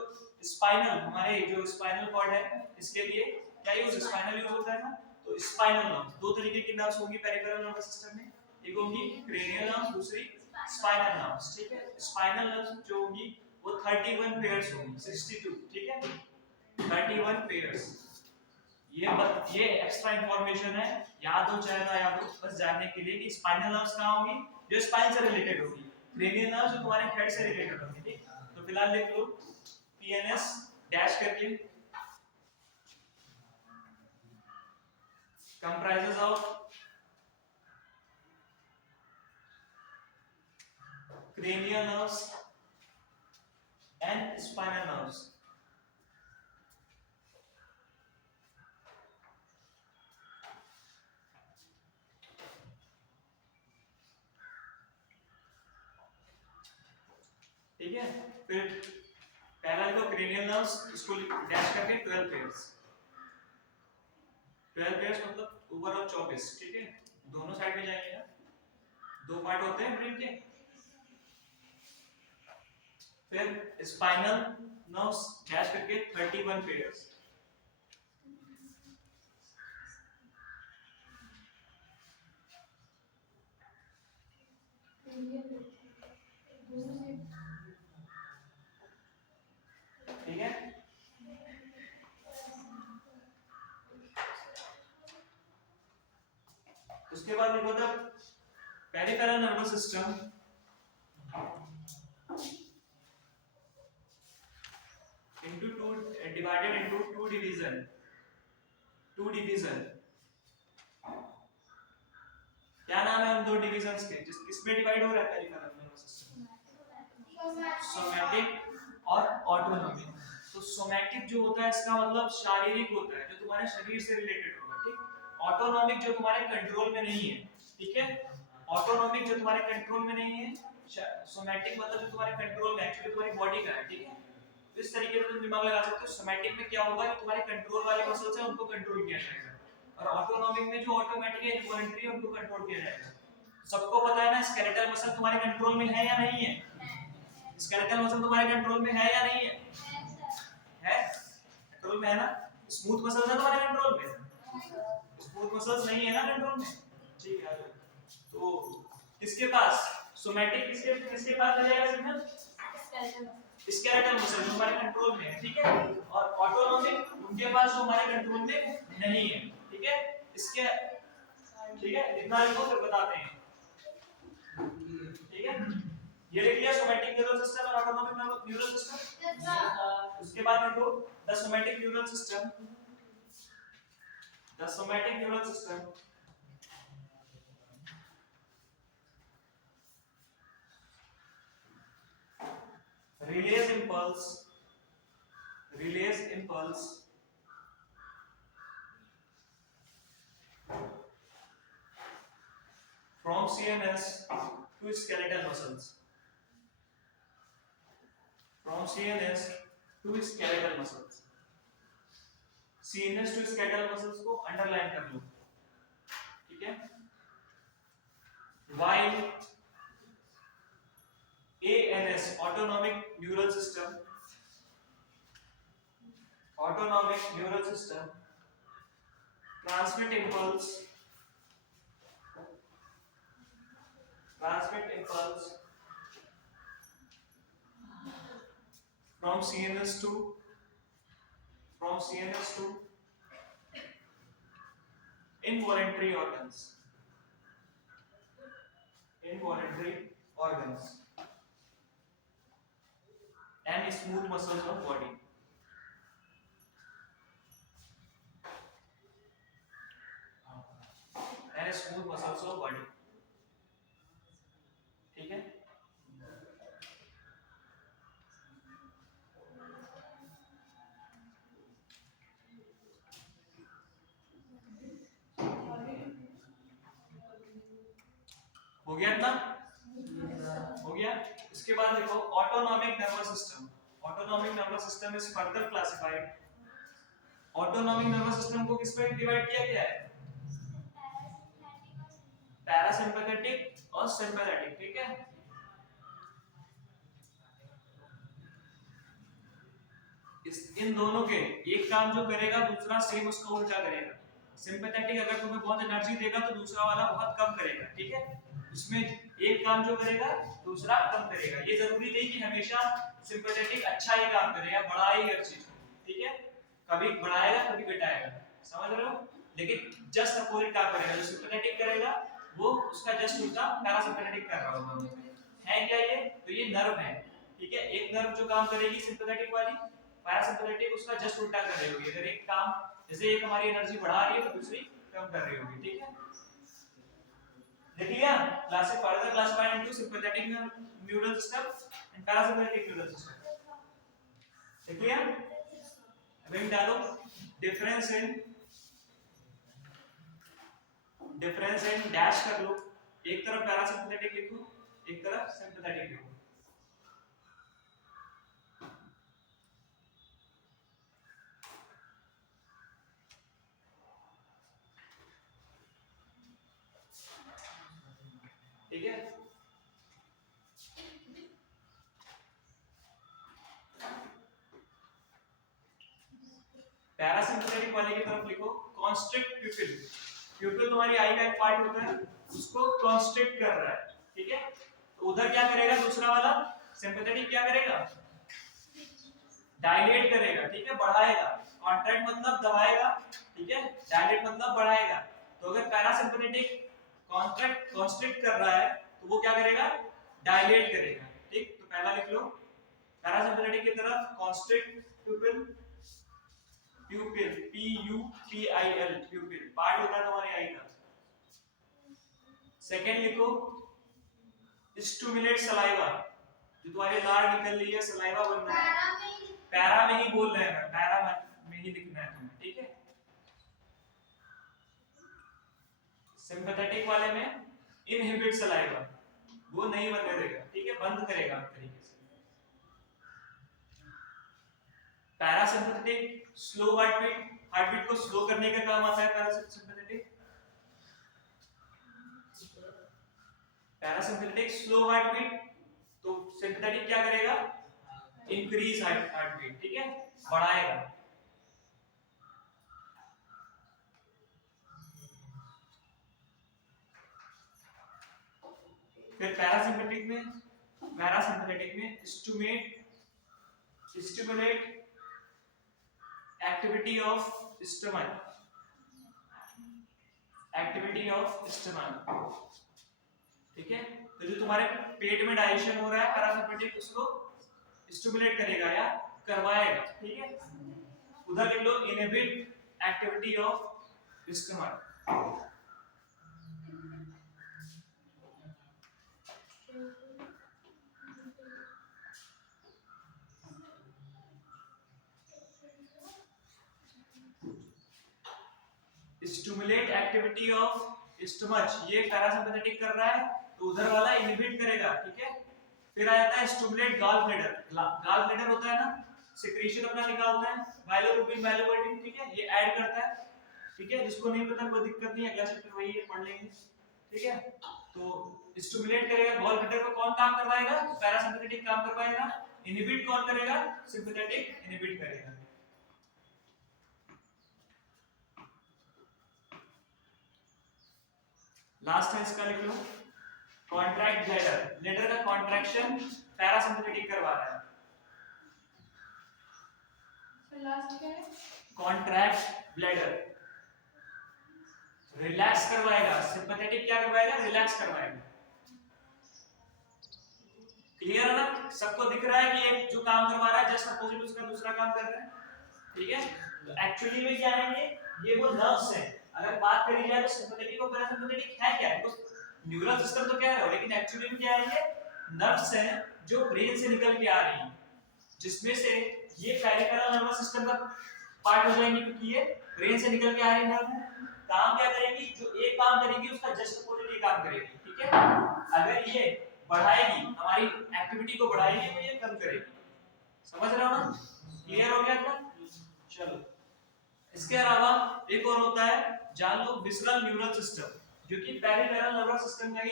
स्पाइनल, हमारे जो स्पाइनल कॉर्ड है, इसके लिए क्या यूज, स्पाइनल यूज होता है ना। तो स्पाइनल नर्व, दो तरीके की नर्व्स होंगी पेरिफेरल नर्वस सिस्टम में, एक होंगी क्रेनियल नर्व्स, दूसरी स्पाइनल नर्व्स, ठीक है। स्पाइनल नर्व्स जो होंगी वो 31 पेयर्स होंगी, 62, ठीक है, 31 पेयर्स। ये एक्स्ट्रा इंफॉर्मेशन है, याद हो चाहे ना याद हो, बस जानने के लिए कि स्पाइनल नर्व्स कहां होंगी, जो स्पाइन से रिलेटेड होगी, क्रेनियल नर्व्स जो तुम्हारे हेड से रिलेटेड होंगी, ठीक। तो फिलहाल लिख लो पीएनएस डैश करके, comprises of cranial nerves and spinal nerves. ठीक है। फिर पहला देखो क्रेनियल नर्व्स, इसको डैश करके 12 पेयर्स, 12 पेयर्स मतलब ओवरऑल 24, ठीक है। दोनों साइड में जाएंगे ना, दो पार्ट होते हैं ब्रेन के। फिर स्पाइनल नर्व्स डैश करके 31 पेयर्स, ठीक है। उसके बाद देखो तो peripheral nervous system into two, divided into two division, क्या नाम है उन दो डिविजन्स के, किसमें डिवाइड हो रहा है पेरिफेरल नर्वस सिस्टम, सोमैटिक और ऑटोनॉमिक। तो सोमैटिक जो होता है इसका मतलब शारीरिक होता है, जो तुम्हारे शरीर से रिलेटेड होगा, ठीक। ऑटोनॉमिक जो तुम्हारे कंट्रोल में नहीं है, ठीक है। ऑटोनॉमिक जो तुम्हारे कंट्रोल में नहीं है, सोमैटिक मतलब जो तुम्हारे कंट्रोल में, एक्चुअली तुम्हारी बॉडी का है, ठीक है। इस तरीके से तुम दिमाग लगा सकते हो, सोमैटिक में क्या होगा कि तुम्हारे कंट्रोल वाले मसल्स हैं उनको कंट्रोल किया जाएगा, और ऑटोनॉमिक में जो ऑटोमेटिक है, जो वॉलंटरी है, उनको कंट्रोल किया जाएगा। सबको पता है ना स्केलेटल मसल तुम्हारे कंट्रोल में है या नहीं है, स्केलेटल मसल तुम्हारे कंट्रोल में है या नहीं है, है कंट्रोल में है ना। स्मूथ मसल्स है तुम्हारे कंट्रोल में, स्मूथ मसल्स नहीं है ना कंट्रोल में, ठीक है। तो किसके पास सोमैटिक, किसके किसके पास आ जाएगा सिग्नल, स्केलेटल मसल जो हमारे कंट्रोल में है, ठीक है। और ऑटोनॉमिक उनके पास जो हमारे कंट्रोल में नहीं है, ठीक है। इसके, ठीक है, इतना लिखो फिर बताते हैं, ठीक है। ये लिख लिया सोमैटिक न्यूरल सिस्टम और ऑटोनॉमिक न्यूरल सिस्टम। उसके बाद लिखो the somatic neural system, the somatic neural system relays impulse from CNS to skeletal muscles, from CNS to skeletal muscles. CNS to skeletal muscles को अंडरलाइन कर लो, ठीक है. While ANS, autonomic neural system, autonomic neural system transmit impulse from CNS to involuntary organs and smooth muscles of body. ठीक है. हो गया ना? हो गया. इसके बाद देखो autonomic nervous system. Autonomic nervous system is further classified. Autonomic nervous system को किस में डिवाइड किया गया है? पैरासिम्पैथेटिक और सिम्पैथेटिक, ठीक है. इन दोनों के एक काम जो करेगा दूसरा सेम उसका उल्टा करेगा. सिंपैथेटिक अगर तुम्हें बहुत एनर्जी देगा तो दूसरा वाला बहुत कम करेगा, ठीक है. इसमें एक काम जो करेगा दूसरा कम करेगा. ये जरूरी नहीं कि हमेशा सिंपैथेटिक अच्छा ही काम करेगा, बढ़ाएगी हर चीज, ठीक है. कभी बढ़ाएगा कभी घटाएगा, समझ रहे हो. लेकिन जस्ट अपोजिट काम करेगा. जो सिंपैथेटिक करेगा वो उसका जस्ट उल्टा पैरासिम्पैथेटिक कर रहा होगा. है क्या ये? तो ये नर्व है, ठीक है. एक नर्व जो काम करेगी सिंपैथेटिक वाली, पैरासिम्पैथेटिक उसका जस्ट उल्टा कर रही होगी. अगर एक काम जैसे एक हमारी एनर्जी बढ़ा रही है तो दूसरी कम कर रही होगी, ठीक है. देख लिया. Further classified into sympathetic neural system and parasympathetic neural system. देख लिया. अब इन डालो डिफरेंस इन डैश कर लो. एक तरफ पैरासिम्पैथेटिक लिखो, एक तरफ सिंपैथेटिक लिखो. ठीक है. पैरासिम्पैथेटिक वाले की तरफ लिखो कॉन्स्ट्रिक्ट प्यूपिल. प्यूपिल तुम्हारी आई का एक पार्ट होता है, उसको कॉन्स्ट्रिक्ट कर रहा है, ठीक है. तो उधर क्या करेगा दूसरा वाला सिंपैथेटिक क्या करेगा? डायलेट करेगा, ठीक है, बढ़ाएगा. कॉन्ट्रैक्ट मतलब दबाएगा, ठीक है. डायलेट मतलब बढ़ाएगा. तो अगर पैरासिम्पैथेटिक कॉन्स्ट्रिक्ट कर रहा है तो वो क्या करेगा? डायलेट करेगा, ठीक. तो पहला लिख लो पैरासिम्पैथेटिक की तरफ कॉन्स्ट्रिक्ट प्यूपिल PUPIL प्यूपिल पार्ट होता है तुम्हारे आई का. सेकंड लिखो स्टिमुलेट सलाइवा. जो तुम्हारी लार निकल रही है सलाइवा बन रहा है. पैरा में ही बोल रहे हैं, पैरा में ही लिखना है तुम्हें, ठीक है. सिंपैथेटिक वाले में इनहिबिट सलाइवा, वो नहीं बनने देगा, ठीक है, बंद करेगा एक तरीके से. पैरासिम्पैथेटिक स्लो हार्टबीट को स्लो करने का काम आता है. पैरासिम्पैथेटिक स्लो हार्टबीट, तो सिंपैथेटिक क्या करेगा? इंक्रीज हार्टबीट, ठीक है, बढ़ाएगा. फिर पैरासिम्पैथेटिक में स्टिमुलेट एक्टिविटी ऑफ स्टमक, ठीक है. तो जो तुम्हारे पेट में डाइजेशन हो रहा है पैरासिम्पैथेटिक उसको स्टिमुलेट करेगा या करवाएगा, ठीक है. उधर लिख लो inhibit activity of stomach. Stimulate activity of is too much, ये पैरासिम्पैथेटिक कर रहा है तो उधर वाला इनहिबिट करेगा, ठीक है। फिर आ जाता है stimulate gall bladder. Gall bladder होता है ना, सिक्रीशन अपना निकालता है, बाइलोरुबिन बाइलोपर्टिन, ठीक है, ये ऐड करता है, ठीक है। जिसको नहीं पता कोई दिक्कत नहीं है, अगला चैप्टर वही है, पढ़ लेंगे, ठीक है। तो स्टिमुलेट करेगा गॉल ब्लैडर को, कौन काम करवाएगा, पैरासिम्पैथेटिक काम करवाएगा। इनहिबिट कौन करेगा, सिंपैथेटिक इनहिबिट करेगा। लास्ट है इसका, लिख लो कॉन्ट्रैक्ट ब्लैडर। ब्लैडर का कॉन्ट्रैक्शन पैरासिम्पैथेटिक करवा रहा है। लास्ट क्या है, कॉन्ट्रैक्ट ब्लैडर, रिलैक्स करवाएगा। सिंपैथेटिक क्या करवाएगा, रिलैक्स करवाएगा। क्लियर है ना, सबको दिख रहा है कि एक जो काम करवा रहा है जस्ट अपोजिट उसका दूसरा काम कर रहा है, ठीक है। तो एक्चुअली में क्या है, ये वो नर्व्स हैं। अगर बात करी जाए तो सिंपैथेटिक और पैरासिम्पैथेटिक है क्या, न्यूरल सिस्टम तो कह रहे हो, लेकिन एक्चुअली में क्या है, ये नर्व्स हैं जो ब्रेन से निकल के आ रही हैं, जिसमें से ये पेरिफेरल नर्वस सिस्टम का पार्ट हो जाएंगी, क्योंकि ये ब्रेन से निकल के आ रही नर्व है। काम क्या करेगी, जो एक काम करेगी उसका जस्ट अपोजिट ही काम करेगी, ठीक है। अगर ये बढ़ाएगी, हमारी एक्टिविटी को बढ़ाएगी, तो ये कम करेगी। समझ रहे हो ना, क्लियर हो गया ना। चलो, इसके अलावा एक और होता है, जान लो विसरल न्यूरल सिस्टम, जो कि पेरिफेरल नर्वस सिस्टम का ही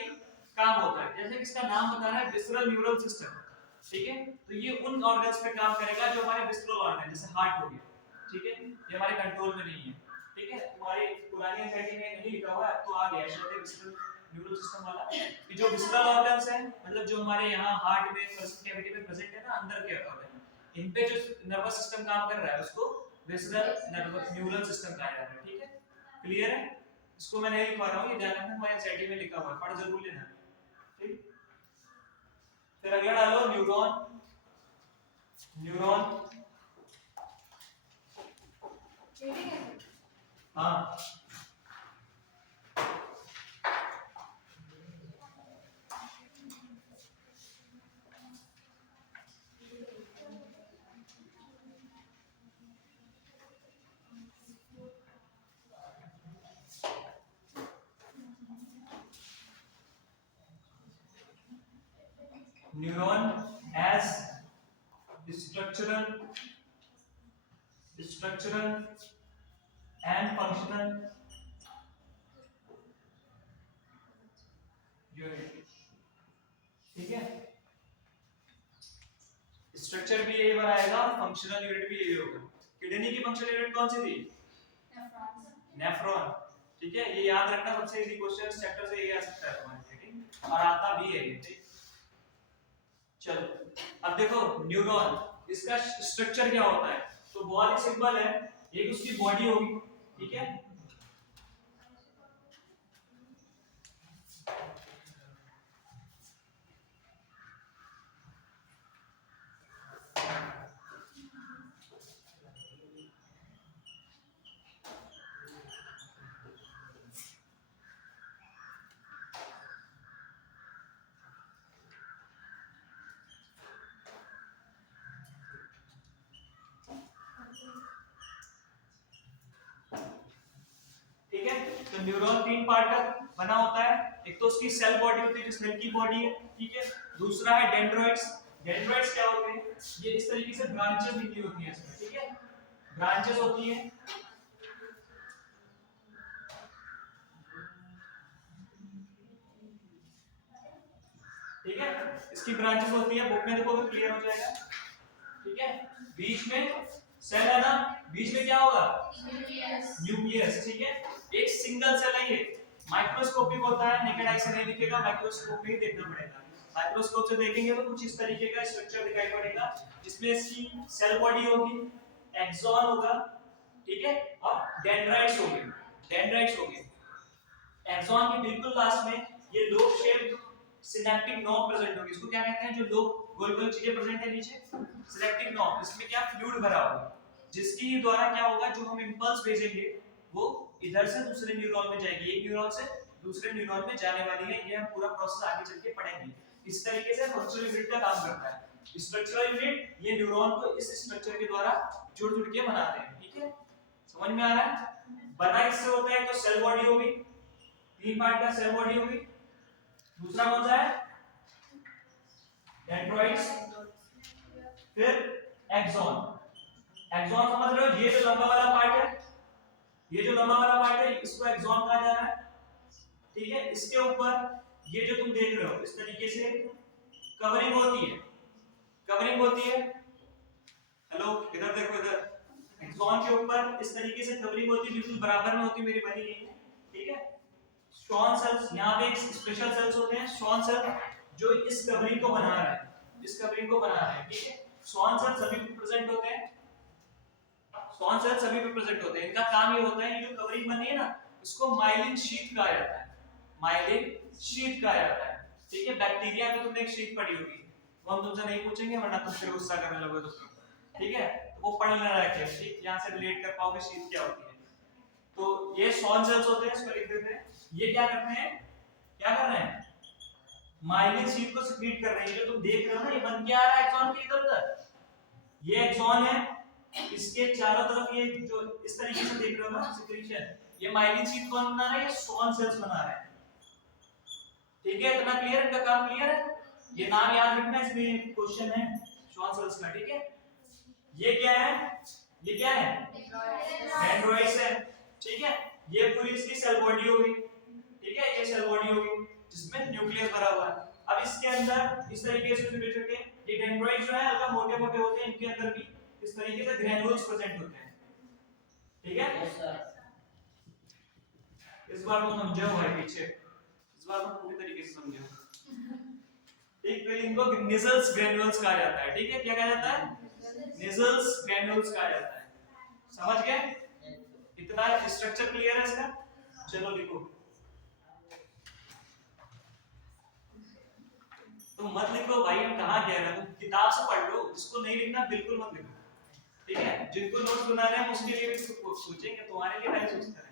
काम होता है। जैसे कि इसका नाम बता रहा है विसरल न्यूरल सिस्टम, ठीक है। तो ये उन ऑर्गन्स पे काम करेगा जो हमारे विसरल ऑर्गन, जैसे हार्ट हो गया, ठीक है, ये हमारे कंट्रोल में नहीं है, ठीक है। तुम्हारी पुरानी एनसीईआरटी में नहीं लिखा हुआ है, तो आ गया शायद विसरल न्यूरल सिस्टम वाला, कि जो विसरल ऑर्गन्स हैं, मतलब जो हमारे यहाँ हार्ट में फर्स्ट कैविटी में प्रेजेंट है ना, अंदर के ऑर्गन, इन पे जो नर्वस सिस्टम काम कर रहा है उसको विसरल नर्वस न्यूरल सिस्टम कहा जाता है, ठीक है। क्लियर है, इसको मैं नहीं लिखवा रहा हूँ, ये ध्यान रखना, हमारे एनसीईआरटी में लिखा हुआ है, पढ़ जरूर लेना, ठीक। फिर अगला डालो न्यूरॉन। न्यूरॉन, हाँ, neuron as structural and functional unit, ठीक है। स्ट्रक्चर भी यही बनाएगा, फंक्शनल यूनिट भी यही होगा। किडनी की फंक्शनल यूनिट कौन सी थी, नेफ्रॉन, ठीक है। ये याद रखना, सबसे इजी क्वेश्चन चैप्टर से ये आ सकता है तुम्हारे, ठीक, और आता भी है ये, ठीक। चलो, अब देखो न्यूरॉन, इसका स्ट्रक्चर क्या होता है, तो बहुत ही सिंपल है, एक उसकी बॉडी होगी, ठीक है। ठीक है, तो न्यूरॉन 3 पार्ट का बना होता है। एक तो उसकी सेल बॉडी होती है, जो सेल की बॉडी है, ठीक है। दूसरा है डेंड्राइट्स। डेंड्राइट्स क्या होते हैं, ये इस तरीके से ब्रांचेस निकली होती हैं इसमें, ठीक है, ब्रांचेस होती हैं, ठीक है। इसकी ब्रांचेस होती है, बुक में देखोगे क्लियर हो जाएगा, ठीक है। बीच में सेल है ना, बीच में क्या होगा, न्यूक्लियस, ठीक है। एक सिंगल सेल है ये, माइक्रोस्कोपिक होता है, नेकेड आई से नहीं दिखेगा, माइक्रोस्कोप में ही देखना पड़ेगा। माइक्रोस्कोप से देखेंगे तो कुछ इस तरीके का स्ट्रक्चर दिखाई पड़ेगा, जिसमें इसकी सेल बॉडी होगी, एक्सॉन होगा, ठीक है, और डेंड्राइट्स होंगे। डेंड्राइट्स होंगे, एक्सॉन के बिल्कुल लास्ट में ये lobe shape synaptic knob present होगी। इसको क्या कहते हैं, जो लोब गोल गोल चीजें प्रेजेंट है नीचे, सिनेप्टिक नॉब, इसमें क्या फ्लूइड भरा होगा, जिसकी द्वारा क्या होगा, जो हम इंपल्स भेजेंगे वो इधर से दूसरे न्यूरॉन में जाएगी, एक न्यूरॉन से दूसरे न्यूरॉन में जाने वाली है। ये हम पूरा प्रोसेस आगे चल के पढ़ेंगे। इस तरीके से फंक्शनल यूनिट का काम करता है। स्ट्रक्चरल यूनिट ये न्यूरॉन को इस स्ट्रक्चर के द्वारा जुड़ जुड़ के बनाते हैं, ठीक है, समझ में आ रहा है। बना इससे होता है, तो सेल बॉडी होगी, तीन पार्ट का सेल बॉडी होगी। दूसरा कौन सा है? डेंड्राइट्स, फिर एक्सॉन। एक्सॉन समझ रहे हो, ये जो लंबा वाला पार्ट है, ये जो लंबा वाला पार्ट है इसको एक्सॉन कहा जा रहा है, ठीक है। इसके ऊपर ये जो तुम देख रहे हो इस तरीके से कवरिंग होती है, कवरिंग होती है। हेलो इधर देखो, इधर एक्सॉन के ऊपर इस तरीके से कवरिंग होती है, बिल्कुल बराबर में होती है, मेरी बनी हुई है, ठीक है। श्वान सेल्स, यहाँ पे एक स्पेशल सेल्स होते हैं श्वान सेल, जो इस कवरिंग को बना रहा है, इस कवरिंग को बना रहा है, ठीक है। श्वान सेल सभी पे प्रेजेंट होते हैं, श्वान सेल सभी पे प्रेजेंट होते हैं। इनका काम ये होता है, ये जो कवरिंग बनी है ना, इसको माइलिन शीथ कहा जाता है, माइलिन शीथ कहा जाता है, ठीक है। बैक्टीरिया की तुमने एक शीथ पढ़ी होगी, वो हम तुमसे नहीं पूछेंगे वरना तुम फिर गुस्सा करने लगोगे दोस्तों, ठीक है। तो वो पढ़ लेना रखे, ठीक, यहाँ से रिलेट कर पाओगे शीथ क्या होती है। तो ये श्वान सेल्स होते हैं, इसको लिख देते हैं। ये क्या करते हैं, क्या कर रहे हैं? माइलिन शीथ को सिक्रीट कर रहे हैं। ये जो तुम देख रहे हो ना, ये बन के आ रहा है एक्सॉन के इधर उधर, ये एक्सॉन है, इसके चारों तरफ ये जो इस तरीके से देख रहे हो ना सिक्रीशन, ये माइलिन शीथ कौन बना रहा है? ये श्वान सेल्स बना रहे हैं, ठीक है। इतना क्लियर, इनका काम क्लियर है। ये नाम याद रखना, इसमें क्वेश्चन है श्वान सेल्स का, ठीक है। ये क्या है? ये क्या है? डेंड्राइट्स है, ठीक है। ये पूरी इसकी सेल बॉडी होगी, ठीक है। ये सेल बॉडी होगी जिसमें न्यूक्लियस भरा हुआ है। अब इसके अंदर इस तरीके से छोटे-छोटे ये डेंड्राइट्स जो है हल्का मोटे-मोटे होते हैं, इनके अंदर भी इस तरीके से ग्रैन्युल्स प्रेजेंट होते हैं, ठीक है। Yes sir. इस बार तो समझो भाई पीछे, इस बार तो पूरी तरीके से समझो, ठीक। तो इनको निजल्स ग्रैन्युल्स कहा जाता है, ठीक है। क्या कहा जाता है? निजल्स ग्रैन्युल्स कहा जाता है, समझ गए? इतना स्ट्रक्चर क्लियर है इसका? चलो लिखो। तुम मत लिखो भाई, हम कहाँ कह रहे हैं, तुम किताब से पढ़ लो, जिसको नहीं लिखना बिल्कुल मत लिखो, ठीक है। जिनको नोट्स बना रहे हैं उसके लिए भी सोचेंगे, तुम्हारे लिए नहीं सोचते हैं।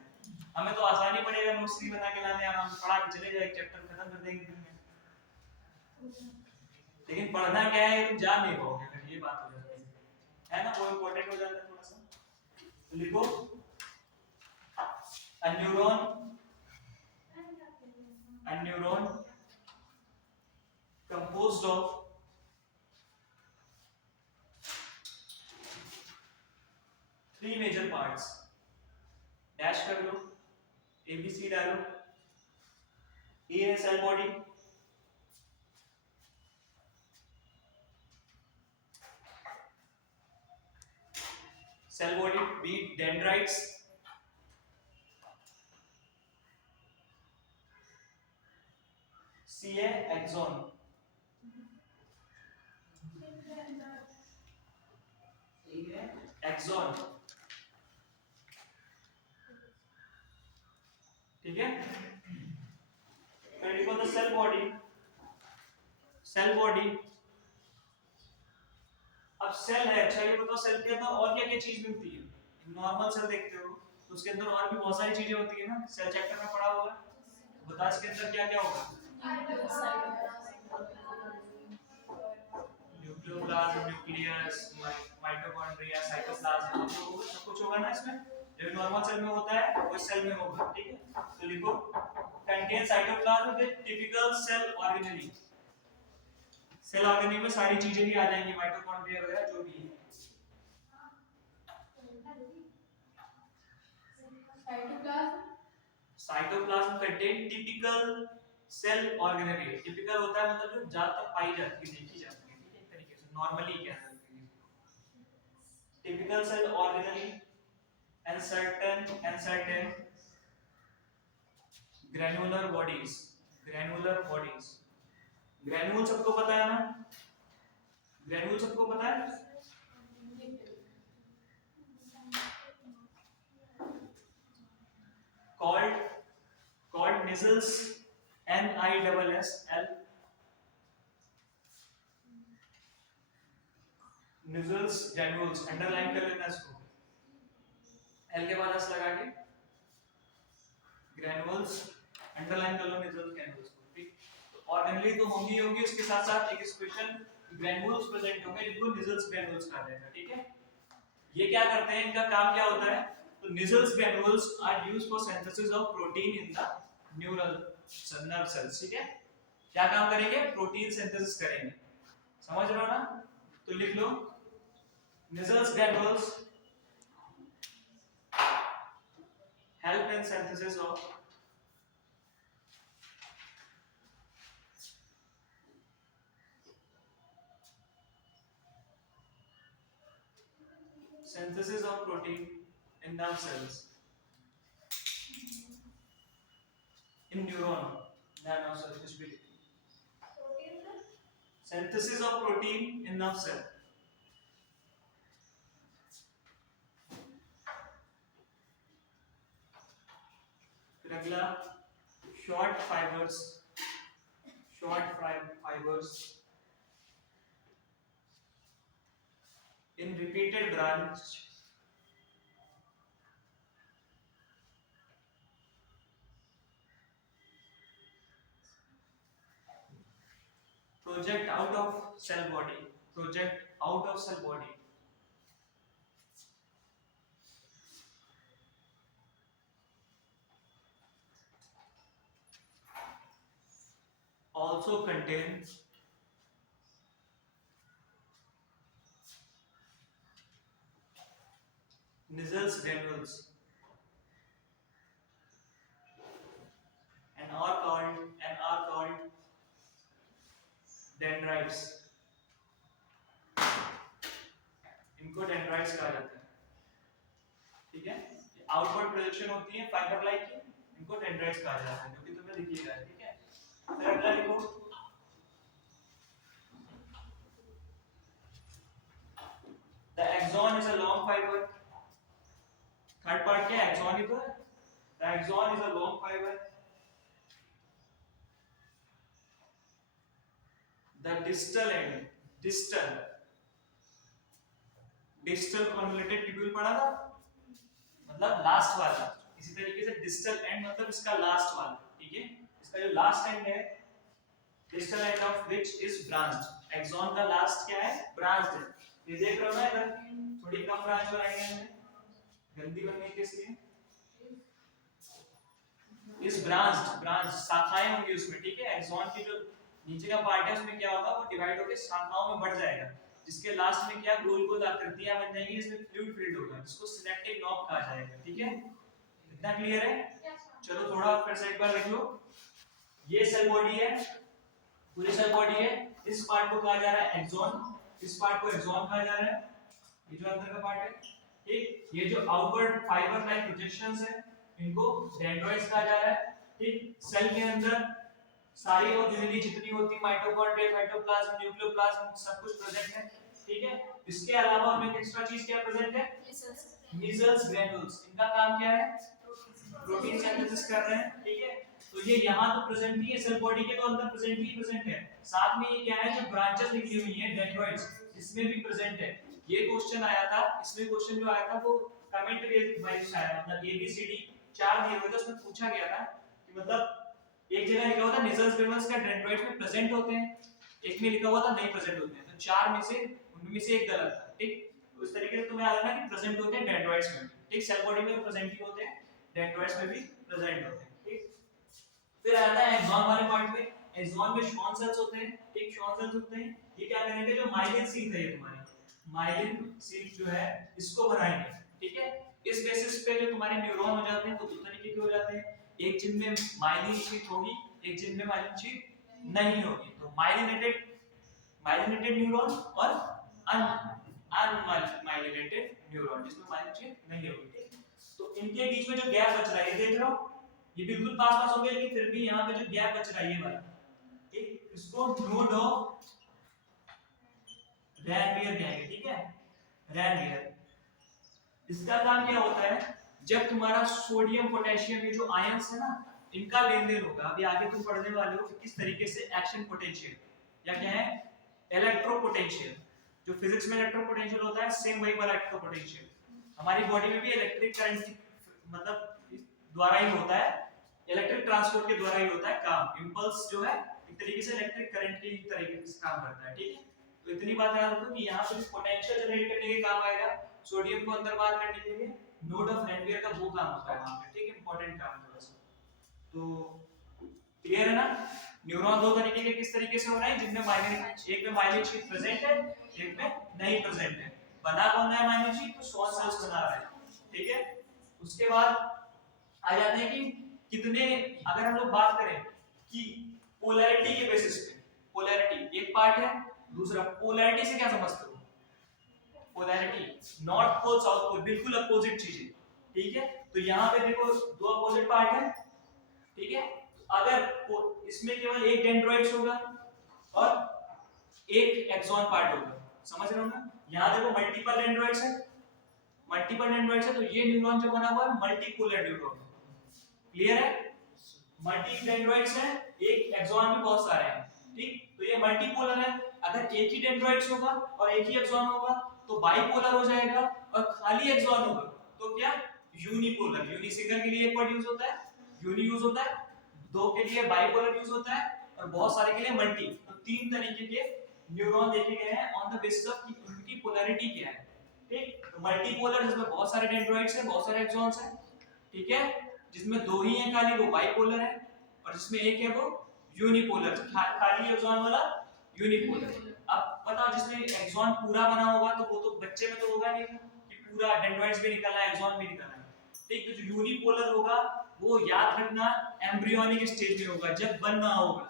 हमें तो आसानी पड़ेगा नोट्स नहीं बना के लाने, हम पढ़ा के चले जाए, चैप्टर खत्म कर देंगे दिन में। लेकिन पढ़ना क्या है तुम जान नहीं पाओगे, अगर ये बात हो जाती है ना, वो इंपॉर्टेंट हो जाता है थोड़ा सा। तो लिखो a neuron composed of three major parts, dash कर लो, ABC डालो। A है cell body, cell body, B dendrites, C है एक्सॉन, एक्सॉन, ठीक है। Ready for the cell body, cell body. अब सेल है, अच्छा ये बताओ सेल के अंदर और क्या क्या चीज मिलती है? नॉर्मल सेल देखते हो तो उसके अंदर और भी बहुत सारी चीजें होती है ना, सेल चैप्टर में पढ़ा होगा, बता इसके अंदर क्या क्या होगा? न्यूक्लियोप्लाज्म, न्यूक्लियस, माइटोकॉन्ड्रिया, साइटोप्लाज्म, सब कुछ होगा ना इसमें। जो नॉर्मल सेल में होता है वो सेल में होगा, ठीक है। तो लिखो contain cytoplasm with typical cell organelle. Cell organelle में सारी चीजें भी आ जाएंगी, माइटोकॉन्ड्रिया वगैरह जो भी है। Cytoplasm contain typical cell organelle. Typical होता है मतलब जो ज्यादातर पाई जाती है, देखी जाती है, ठीक है, एक तरीके से नॉर्मली क्या है typical cell organelle and certain granular bodies, granule सबको पता है ना, ग्रैन्यूल सबको पता है। called nizzles, NISSL, nizzles granules, underline कर लेना इसको, L के बाद S लगा के ग्रैनुल्स अंडरलाइन कर लो, निजल्स ग्रैनुल्स को, ठीक। तो ऑर्गेनली तो होंगी, उसके साथ साथ एक स्पेशल ग्रैनुल्स प्रेजेंट होंगे जिनको निजल्स ग्रैनुल्स कहा जाएगा, ठीक है। ये क्या करते हैं, इनका काम क्या होता है? तो Nissl's granules are used for synthesis of protein in the neural nerve cells, ठीक है। क्या काम करेंगे? प्रोटीन सिंथेसिस करेंगे, समझ रहे हो ना? तो लिख लो Nissls granules help in synthesis of protein in nerve cells, in neuron, nerve cells, which will synthesis of protein in nerve cell. फिर अगला short fibers in repeated branch project out of cell body, also contain Nissls granules and are called dendrites. इनको dendrites कहा जाता है, ठीक है। Outward projection होती है फाइबर लाइक की, इनको डेंड्राइट्स कहा जाता है, जो कि तुम्हें दिखेगा, ठीक है। फिर अगला लिखो the axon is a long fiber. Third part क्या है? axon ही तो है। the axon is a long fiber. the distal convoluted tubule पढ़ा था, मतलब लास्ट वाला। इसी तरीके से डिस्टल एंड मतलब इसका लास्ट वाला, ठीक है। इसका जो लास्ट एंड है, distal end of which is branched. Axon का लास्ट क्या है? ब्रांच्ड है। ये देख रहे हो ना, इधर थोड़ी कम ब्रांच बनाई है हमने, गंदी बनने के लिए। इस ब्रांच शाखाएं होंगी उसमें, ठीक है। एक्सॉन की जो नीचे का पार्ट है उसमें क्या होगा? वो डिवाइड होकर शाखाओं में बढ़ जाएगा, जिसके लास्ट में क्या गोल गोल आकृतियां बन जाएंगी, जिसमें फ्लूइड फील्ड होगा, जिसको सिनेप्टिक नॉब कहा जाएगा, ठीक है। इतना क्लियर है? चलो थोड़ा फिर से एक बार लिख लो। ये सेल बॉडी है, पूरी सेल बॉडी है। इस पार्ट को कहा जा रहा है एक्सॉन, इस पार्ट को एक्सॉन कहा जा रहा है, ये जो अंदर का पार्ट है, ठीक। ये जो आउटवर्ड फाइबर लाइक प्रोजेक्शंस है, इनको डेंड्राइट्स कहा जा रहा है, ठीक। सेल के अंदर सारी ऑर्गेनेली जितनी होती है, माइटोकॉन्ड्रिया, साइटोप्लाज्म, न्यूक्लियोप्लाज्म, सब कुछ प्रेजेंट है, ठीक है। इसके अलावा उनमें एक एक्स्ट्रा चीज क्या प्रेजेंट है? Nissls granules। इनका काम क्या है? प्रोटीन सिंथेसिस कर रहे हैं, ठीक है। तो ये यहाँ तो प्रेजेंट ही है, सेल बॉडी के तो अंदर प्रेजेंट ही प्रेजेंट है। साथ में ये क्या है? जो ब्रांचेस निकली हुई हैं, डेंड्राइट्स, इसमें भी प्रेजेंट है। ये क्वेश्चन आया था, इसमें क्वेश्चन जो आया था वो कमेंट्री वाइज आया, मतलब ABCD 4 दिए हुए थे, उसमें पूछा गया था कि मतलब एक जगह लिखा हुआ था Nissls granules का डेंड्राइट्स में प्रेजेंट होते हैं, एक में लिखा हुआ था नहीं प्रेजेंट होते हैं, तो 4 में से उनमें से एक गलत था, ठीक। उस तरीके से तुम्हें याद रखना कि प्रेजेंट होते हैं डेंड्राइट्स में, ठीक। सेल बॉडी में तो प्रेजेंट ही होते हैं, डेंड्राइट्स में भी प्रेजेंट होते हैं, ठीक। फिर आता है एक्सॉन वाले पार्ट में। एक्सॉन में श्वान सेल्स होते हैं, ठीक। श्वान सेल्स होते हैं, ये क्या करेंगे? जो माइलिन शीथ है, ये तुम्हारी माइलिन शीथ जो है, इसको बनाएंगे, ठीक है। इस बेसिस पे जो तुम्हारे न्यूरॉन हो जाते हैं वो दो तरीके के हो जाते हैं, एक जिनमें माइलिन शीथ होगी, एक जिनमें माइलिन शीथ नहीं होगी। तो माइलिनेटेड न्यूरॉन और अनमाइलिनेटेड न्यूरॉन, जिसमें माइलिन शीथ नहीं होगी, ठीक। तो इनके बीच में जो गैप बच रहा है, ये देख रहे हो, ये बिल्कुल पास पास हो गए, लेकिन फिर भी यहाँ पे जो गैप बच रहा है ये वाला, ठीक, इसको नोड ऑफ रैनवियर कहेंगे, ठीक है। रैनवियर, इसका काम क्या होता है? जब तुम्हारा सोडियम पोटेशियम, ये जो आयंस है ना, इनका लेन देन होगा। अभी आगे तुम पढ़ने वाले हो कि किस तरीके से एक्शन पोटेंशियल या क्या है, इलेक्ट्रो पोटेंशियल। जो फिजिक्स में इलेक्ट्रो पोटेंशियल होता है, सेम वही वाला इलेक्ट्रो पोटेंशियल हमारी बॉडी में भी इलेक्ट्रिक करंट की मतलब द्वारा ही होता है, इलेक्ट्रिक ट्रांसपोर्ट के द्वारा ही होता है काम। इंपल्स जो है एक तरीके से इलेक्ट्रिक करंट की तरीके से काम करता है, ठीक है। तो इतनी बात याद रखो कि यहाँ पे पोटेंशियल जनरेट करने के काम आएगा, सोडियम को अंदर बाहर करने के लिए नोड ऑफ रैनवियर का वो काम होता है वहां पे, ठीक है। इंपॉर्टेंट काम थोड़ा सा। तो क्लियर है ना? न्यूरॉन दो तरीके के किस तरीके से हो रहे हैं, जिनमें माइलिन, एक में माइलिन शीथ प्रेजेंट है, एक में नहीं प्रेजेंट है। बना कौन है माइलिन शीथ? तो श्वान सेल्स बना रहा है, ठीक है। उसके बाद आ जाते हैं कि कितने, अगर हम लोग बात करें कि पोलैरिटी के बेसिस पे, पोलैरिटी एक पार्ट है, दूसरा पोलैरिटी से क्या समझते हो? Polarity north pole south pole बिल्कुल अपोजिट चीज है, ठीक है। तो यहाँ पे देखो दो अपोजिट पार्ट है, ठीक है। अगर इसमें केवल एक डेंड्राइट्स होगा और एक एक्सॉन पार्ट होगा, समझ रहे हो ना? यहाँ देखो मल्टीपल डेंड्राइट्स है, मल्टीपल डेंड्राइट्स है, तो ये न्यूरॉन जो बना हुआ है मल्टीपोलर न्यूरॉन, क्लियर है? मल्टी डेंड्राइट्स है, एक एक्सॉन में बहुत सारे हैं, ठीक। तो ये मल्टीपोलर है। अगर एक ही डेंड्राइट्स होगा और एक ही एक्सॉन होगा तो बाइपोलर हो जाएगा, और खाली एक्सॉन होगा तो क्या? यूनिपोलर। यूनि सिंगल के लिए एक वर्ड यूज होता है, यूनि यूज होता है, दो के लिए बाइपोलर यूज होता है, और बहुत सारे के लिए मल्टी। तो तीन तरीके के न्यूरॉन देखे गए हैं ऑन द बेसिस ऑफ उनकी पोलैरिटी क्या है, ठीक। तो मल्टीपोलर जिसमें बहुत सारे डेंड्राइट्स हैं, बहुत सारे एक्सॉन्स हैं, ठीक है। जिसमें दो ही हैं खाली वो बाइपोलर है, और जिसमें एक है वो यूनिपोलर, खाली एक्सॉन वाला यूनिपोलर। अब बताओ जिसमें एक्सॉन पूरा बना होगा तो वो तो बच्चे में तो होगा नहीं कि पूरा डेंड्राइट्स भी निकलना है, एक्सॉन भी निकलना है, ठीक। तो जो यूनिपोलर होगा वो याद रखना एम्ब्रियोनिक स्टेज में होगा, जब बन रहा होगा,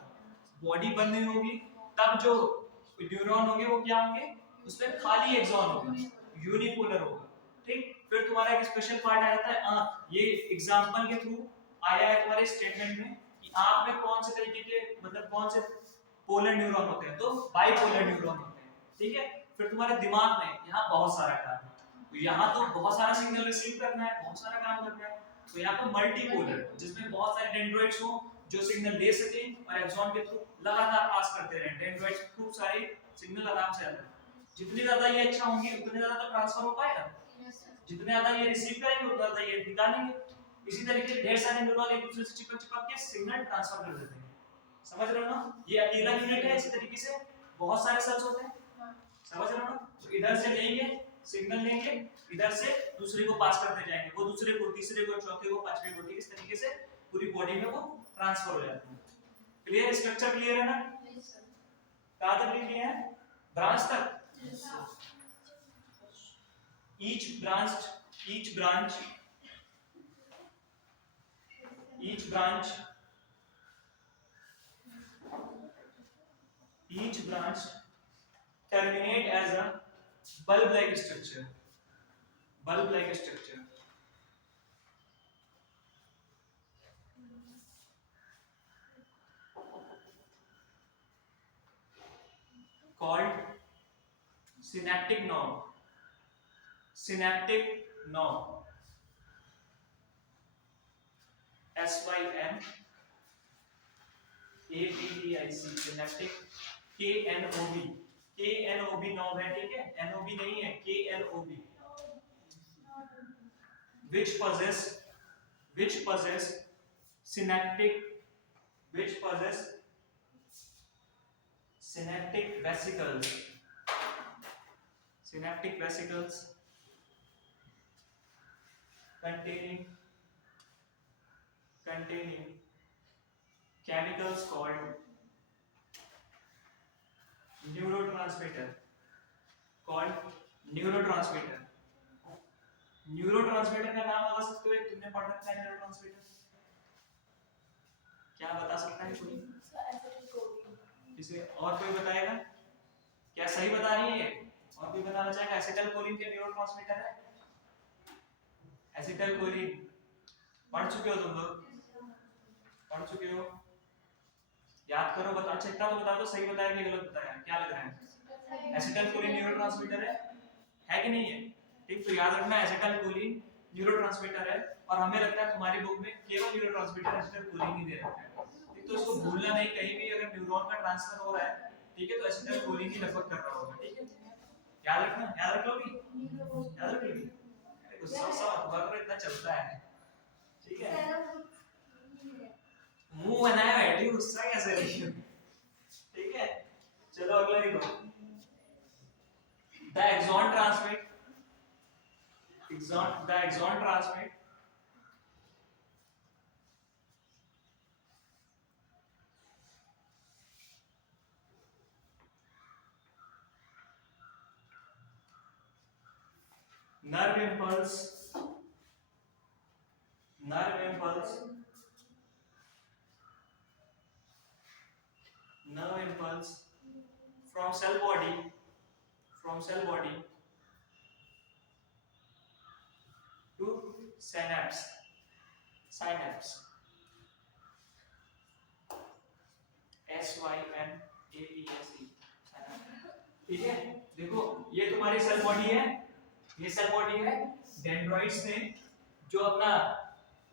बॉडी बन नहीं होगी तब जो न्यूरॉन होंगे वो क्या होंगे, उसमें खाली एक्सॉन होगा, यूनिपोलर होगा, ठीक। फिर तुम्हारा एक स्पेशल पार्ट आ जाता है आंख। ये एग्जांपल के थ्रू आया है तुम्हारे स्टेटमेंट में कि आंख में कौन से तरीके के, मतलब कौन से पोलर न्यूरॉन होते हैं, तो बाइपोलर न्यूरॉन होते हैं, ठीक है। फिर तुम्हारे दिमाग में यहाँ बहुत सारा काम है, तो यहाँ तो बहुत सारा सिग्नल रिसीव करना है, बहुत सारा काम करना है, तो यहाँ पे मल्टीपोलर जिसमें बहुत सारे डेंड्राइट्स हो जो सिग्नल ले सके और एक्सॉन के थ्रू लगातार पास करते रहे। डेंड्राइट्स खूब सारे सिग्नल आराम से आते हैं, जितने ज्यादा ये अच्छा होंगे उतने ज्यादा तो ट्रांसफर हो पाएगा, जितने ज्यादा ये रिसीव करेंगे उतना ज्यादा ये निकालेंगे। इसी तरीके से ढेर सारे न्यूरॉन एक दूसरे से चिपक चिपक के सिग्नल ट्रांसफर कर देते हैं, समझ रहे हो ना? ये अकेला यूनिट है, इसी तरीके से बहुत सारे सेल्स होते हैं, समझ रहे हो ना? तो इधर से लेंगे सिग्नल, लेंगे इधर से दूसरे को पास करते जाएंगे, वो दूसरे को, तीसरे को, चौथे को, पांचवें को, इस तरीके से पूरी बॉडी में वो ट्रांसफर हो जाते हैं। क्लियर? स्ट्रक्चर क्लियर है ना? कहां तक क्लियर है? ब्रांच तक? each branch terminate as a bulb like structure called synaptic knob. synaptic knob, SYNAPTIC, synaptic, KNOB knob है, ठीक है, NOB नहीं है, KNOB, which possess synaptic vesicles containing chemicals called neurotransmitter. Neurotransmitter का नाम बता सकते हो? एक तुमने पढ़ रखा है न्यूरोट्रांसमीटर, क्या बता सकता है कोई? किसी और कोई बताएगा? क्या सही बता रही है? और कोई बताना चाहेगा? एसिटाइलकोलिन के न्यूरोट्रांसमीटर है, एसिटाइलकोलिन। पढ़ चुके हो तुम लोग? पढ़ चुके हो? याद करो, बताओ। अच्छा इतना तो बता दो, सही बताया कि गलत बताया, क्या लग रहा है? एसिटाइलकोलिन न्यूरोट्रांसमीटर है कि नहीं है? ठीक, तो याद रखना एसिटाइलकोलिन न्यूरोट्रांसमीटर है, और हमें लगता है तुम्हारी बुक में केवल न्यूरोट्रांसमीटर एसिटाइलकोलिन ही दे रखा है, ठीक। तो इसको भूलना नहीं, कहीं भी अगर न्यूरॉन का ट्रांसफर हो रहा है, ठीक है, तो एसिटाइलकोलिन ही लगभग कर रहा होगा, ठीक है। याद रखना, याद रख लोगी, याद रख लोगी। गुस्सा मत, इतना चलता है, ठीक है। मुंह बनाया बैठी, गुस्सा कैसे रही हो, ठीक है। चलो अगला लिखो, the axon transmit nerve impulse nerve impulse nerve impulse from cell body to synapse synapse SYNAPSE ठीक है। देखो ये तुम्हारी सेल बॉडी है, ये सेल बॉडी है। डेंड्राइट्स ने जो अपना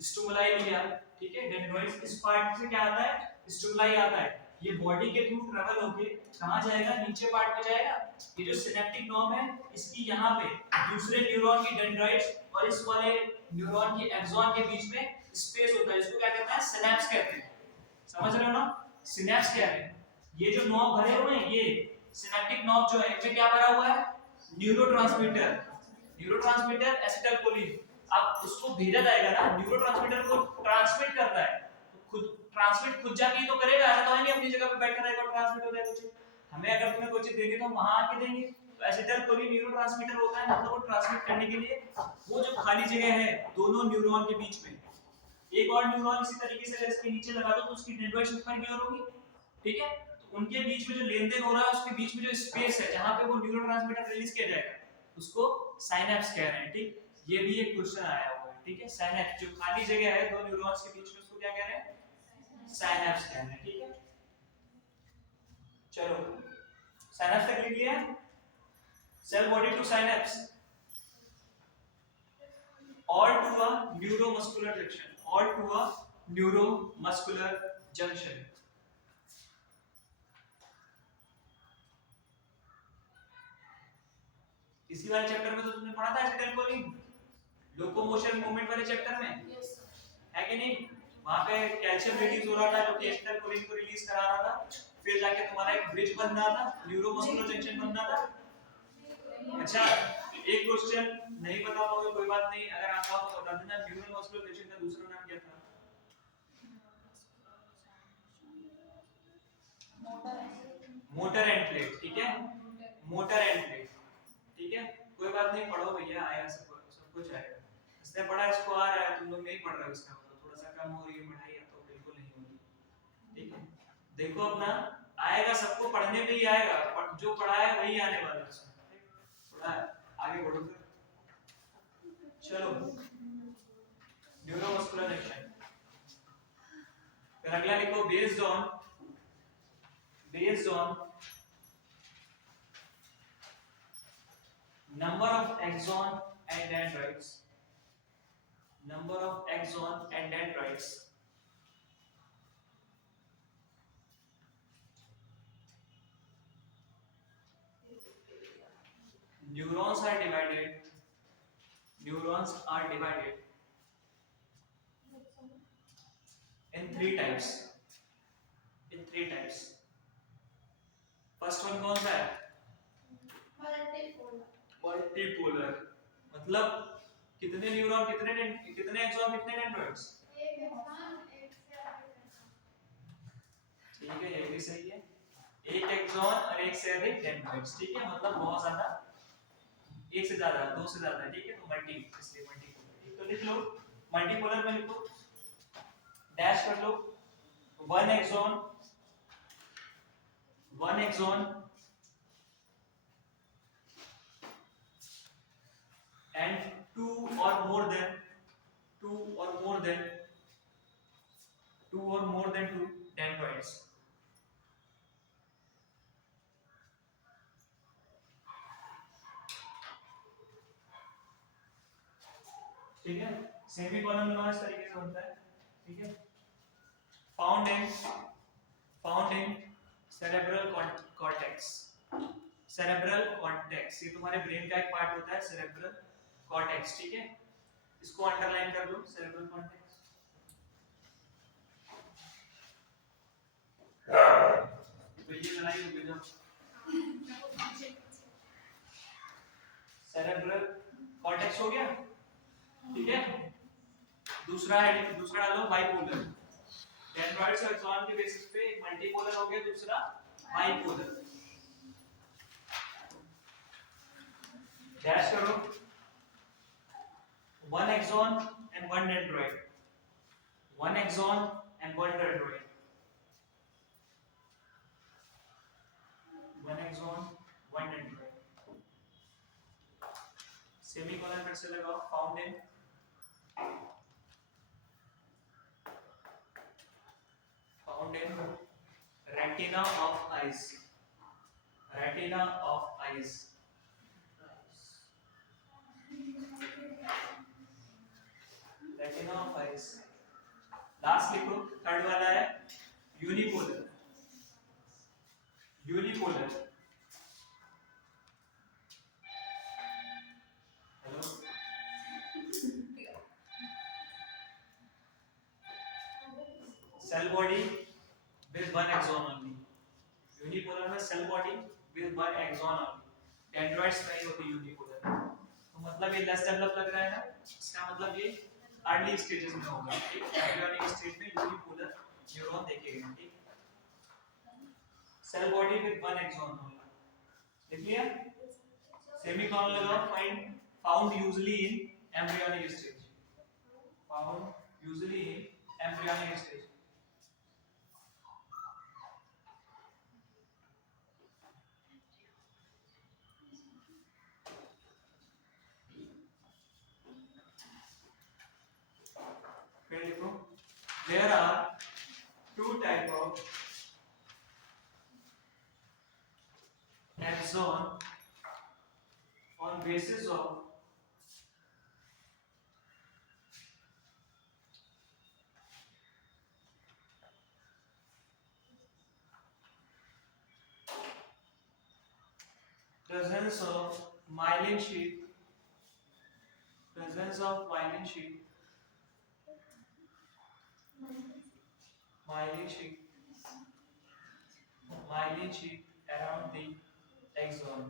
स्टिमुलाई लिया, ठीक है, डेंड्राइट्स इस पार्ट से क्या आता है, स्टिमुलाई आता है, ये बॉडी के थ्रू ट्रैवल होके कहां जाएगा, नीचे पार्ट में जाएगा। ये जो सिनेप्टिक नॉर्म है इसकी यहाँ पे दूसरे न्यूरॉन की डेंड्राइट्स और इस वाले न्यूरॉन की एक्सॉन के बीच में स्पेस होता है, इसको क्या कहते हैं, सिनेप्स कहते हैं। समझ रहे हो ना, सिनेप्स क्या है। ये जो नॉब भरे हुए हैं, ये सिनेप्टिक नॉब जो है इनमें क्या भरा हुआ है, न्यूरोट्रांसमीटर एसिटाइलकोलिन। अब उसको भेजा जाएगा ना, न्यूरोट्रांसमीटर को ट्रांसमिट करता है, तो खुद ट्रांसमिट खुद जाके ही तो करेगा, ऐसा तो है नहीं अपनी जगह पे बैठा रहेगा और ट्रांसमिट हो जाएगा कुछ। हमें अगर तुम्हें कोई चीज देंगे तो हम वहां आके देंगे। तो एसिटाइलकोलिन न्यूरोट्रांसमीटर होता है, मतलब वो ट्रांसमिट करने के लिए वो जो खाली जगह है दोनों न्यूरॉन के बीच में, एक और न्यूरॉन इसी तरीके से इसके नीचे लगा दो तो उसकी डेंड्राइट्स ऊपर की ओर होगी, ठीक है। तो उनके बीच में जो लेन-देन हो रहा है उसके बीच में जो स्पेस है जहां पे वो न्यूरोट्रांसमीटर रिलीज किया जाएगा उसको साइनेप्स कह रहे हैं, ठीक। ये भी एक क्वेश्चन आया हुआ है, ठीक है। साइनेप्स जो खाली जगह है दो न्यूरॉन्स के बीच में उसको क्या कह रहे हैं, साइनेप्स कह रहे हैं, ठीक है। चलो साइनेप्स तक लिख लिया, cell body to synapse or to a neuromuscular junction इसी वाले चैप्टर में तो तुमने पढ़ा था एसिटाइलकोलिन, लोकोमोशन मूवमेंट वाले चैप्टर में, है कि नहीं। वहां पे कैल्शियम रिलीज हो रहा था जो कि एसिटाइलकोलिन को रिलीज करा रहा था, फिर जाके तुम्हारा एक ब्रिज बन रहा था, न्यूरोमस्कुलर जंक्शन बन रहा था। अच्छा एक क्वेश्चन नहीं बता पाओगे कोई बात नहीं, अगर आता हो तो बता देना, न्यूरोमस्कुलर जंक्शन का दूसरा नाम क्या था, मोटर एंडप्लेट, ठीक है, मोटर एंडप्लेट, ठीक है। कोई बात नहीं, पढ़ो भैया, आएगा सब कुछ आएगा। इसने पढ़ा इसको आ रहा है, तुम लोग नहीं पढ़ रहे हो इसका मतलब थोड़ा सा कम हो रही है पढ़ाई, तो बिल्कुल नहीं होगी, ठीक है। देखो अपना आएगा, सबको पढ़ने में ही आएगा, जो पढ़ा है वही आने वाला है इसमें, थोड़ा आगे बढ़ो फिर। चलो न्यूरोमस्कुलर जंक्शन, फिर अगला लिखो based on number of axon and dendrites, neurons are divided in three types first one कौन सा है, मल्टीपोलर, मतलब कितने न्यूरॉन कितने एक्सॉन कितने डेंड्राइट्स, ठीक है, ये भी सही है, एक एक्सॉन और एक से अधिक डेंड्राइट्स, ठीक है, मतलब बहुत ज्यादा, एक से ज्यादा, दो से ज्यादा, ठीक है, तो मल्टी, इसलिए मल्टीपोलर, ठीक। तो लिख लो मल्टीपोलर में लिखो, डैश कर लो, one axon and two or more than two dendrites, ठीक है। सेमीकोलन में इस तरीके से बनता है, ठीक है। फाउंड इन सेरेब्रल कॉर्टेक्स, ये तुम्हारे ब्रेन का एक पार्ट होता है, सेरेब्रल कॉर्टेक्स, ठीक है, इसको अंडरलाइन कर लो, सेरेब्रल कॉर्टेक्स। तो ये लड़ाई हो गई ना, सेरेब्रल कॉर्टेक्स हो गया, ठीक है। दूसरा डालो बाइपोलर, डेंड्राइट्स और एक्सॉन के बेसिस पे एक मल्टीपोलर हो गया, दूसरा बाइपोलर, डैश करो, one axon and one dendroid, one axon and one dendroid, one axon one dendroid, semicolon फिर से लगाओ, found in retina of eyes, retina of eyes, retina of eyes। Last लिखो, थर्ड वाला है unipolar, unipolar, hello, cell body with one axon only, unipolar में cell body with one axon only, dendroids नहीं होती unipolar. तो मतलब ये less develop लग रहा है ना, इसका मतलब ये अर्ली स्टेजेस में होगा, ठीक, एम्ब्रियोनिक स्टेज में यूनिपोलर न्यूरॉन देखे गए, ठीक। Cell body with one axon only, लिख लिया, सेमीकोलन लगाओ, found usually in embryonic stage, found usually in embryonic stage. There are two type of axon on basis of presence of myelin sheath, presence of myelin sheath, myelin sheath, myelin sheath around the axon।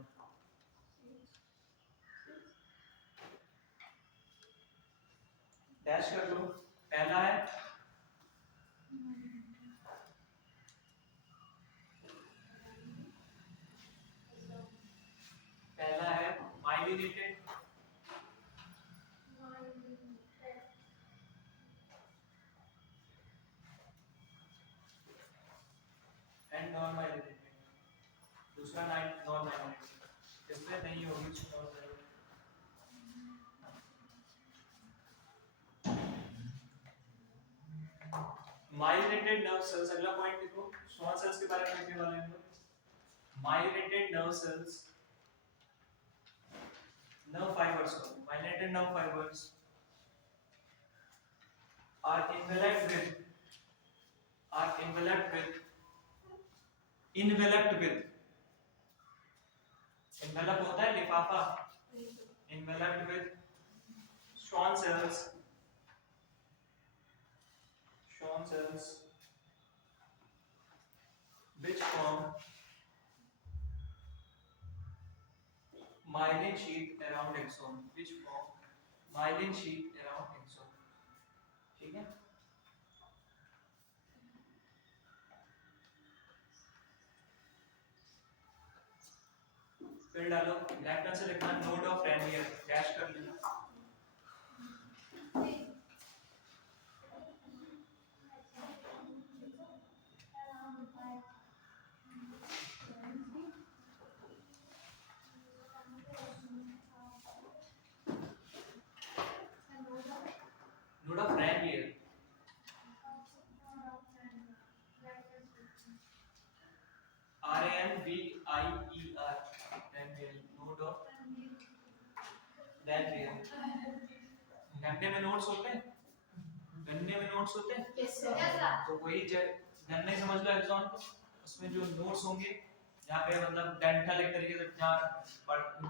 Dash कर लो, पहला है myelinated, and non myelinated, दूसरा non myelinated, इसमें नहीं होगी myelinated nerve cells. अगला point देखो, Schwann cells के बारे में लिखने वाले हैं हम। Myelinated nerve cells, nerve fibers, myelinated nerve fibers are enveloped envelop होता है लिफाफा, enveloped with Schwann cells which form myelin sheath around axon, which form myelin sheath around axon, ठीक है। फिर डालो, लेफ्ट हैंड से लिखना नोड ऑफ रैनियर, डैश कर लेना। Node of Ranvier, RANVIER, node of Ranvier. गन्ने में नोट्स होते हैं, गन्ने में नोट्स होते हैं, यस सर, तो वही गन्ने समझ लो एक्सॉन को, उसमें जो नोट्स होंगे यहाँ पे मतलब डेंटल एक तरीके से जहाँ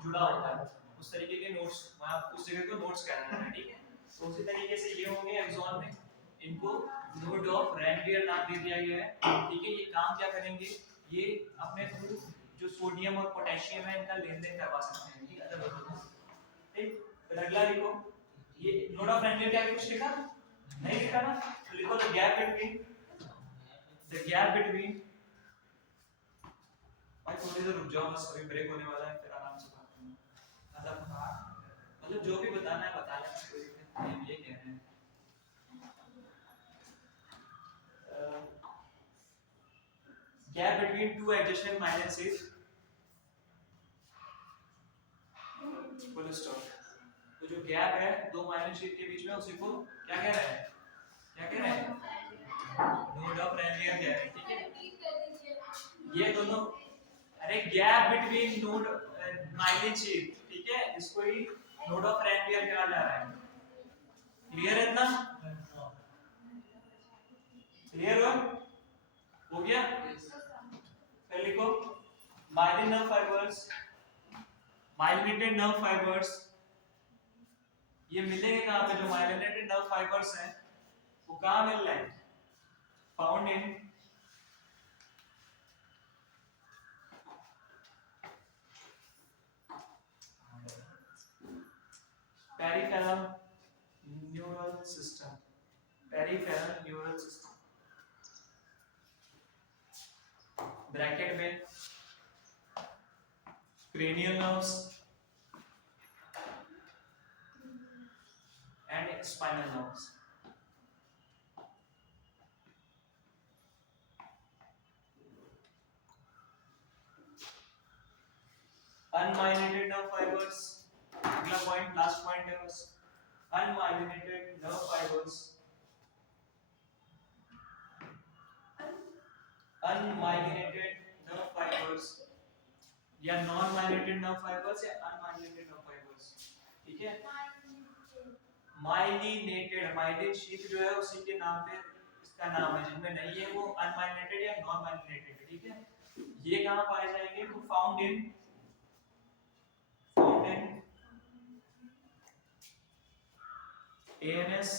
जुड़ा होता है, उस तरीके के नोट्स, वहाँ उस जगह को नोट्स कहते हैं, ठीक है। तो उसी तरीके से ये होंगे एक्सॉन में, इनको नोड ऑफ रैनियर नाम दे दिया गया है, ठीक है। ये काम क्या करेंगे, ये अपने थ्रू जो सोडियम और पोटेशियम है इनका लेन देन करवा सकते हैं, ठीक है। ठीक, फिर अगला लिखो, ये नोड ऑफ रैनियर क्या कुछ लिखा नहीं, लिखा ना, तो लिखो द गैप बिटवीन भाई थोड़ी देर रुक जाओ, बस अभी ब्रेक होने वाला है, फिर आराम से बात करना, मतलब जो भी बताना है बता लेना, कोई ये कह रहे हैं gap between two adjacent minus is full stop. तो जो गैप है दो माइनस शीट के बीच में उसी को क्या कह रहे हैं, क्या कह रहे हैं, नोड ऑफ रैनवियर कह रहे हैं। ठीक है, ये दोनों, अरे gap between node minus sheet, ठीक है, इसको ही नोड ऑफ रैनवियर कहा जा रहा है। क्लियर है इतना, क्लियर हो गया। फिर लिखो myelin nerve fibres, myelinated nerve fibres, ये मिलेंगे कहां पे, जो माइलिनेटेड नर्व फाइबर्स हैं वो कहां मिल रहे हैं, found in peripheral neural system, peripheral neural system bracket में cranial nerves and spinal nerves। unmyelinated nerve fibers, अगला पॉइंट लास्ट पॉइंट है बस, unmyelinated nerve fibers, unmyelinated nerve fibers या नॉन माइलिनेटेड नर्व फाइबर्स या अनमाइलिनेटेड नर्व फाइबर्स। ठीक है, myelinated, myelin sheath जो है उसी के नाम पे इसका नाम है, जिनमें नहीं है वो अनमाइलिनेटेड या नॉन माइलिनेटेड है। ठीक है, ये कहां पाए जाएंगे, तो found in ANS,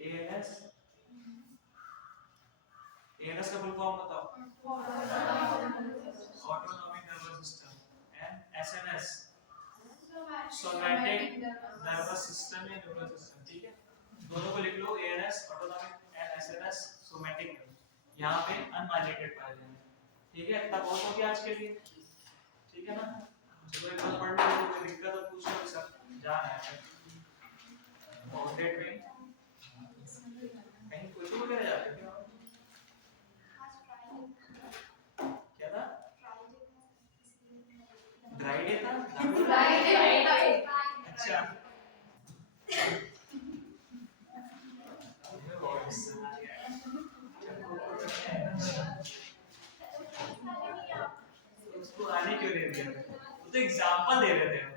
ANS, ANS का फुल फॉर्म बताओ, autonomic nervous system, and SNS somatic nervous system या न्यूरल सिस्टम। ठीक है, दोनों को लिख लो, ANS autonomic and SNS somatic. यहां पे अनमाइलिनेटेड पाए जाएंगे। ठीक है, तब बहुत हो गया आज के लिए। ठीक है ना, चलो एक बार पढ़ लो, कोई दिक्कत हो पूछ लो, सब जान है अपडेट में कहीं कोई तो वगैरह जाते हैं क्या था, ड्राई डे था, अच्छा उसको आने क्यों दे दिया, वो तो एग्जांपल दे रहे थे।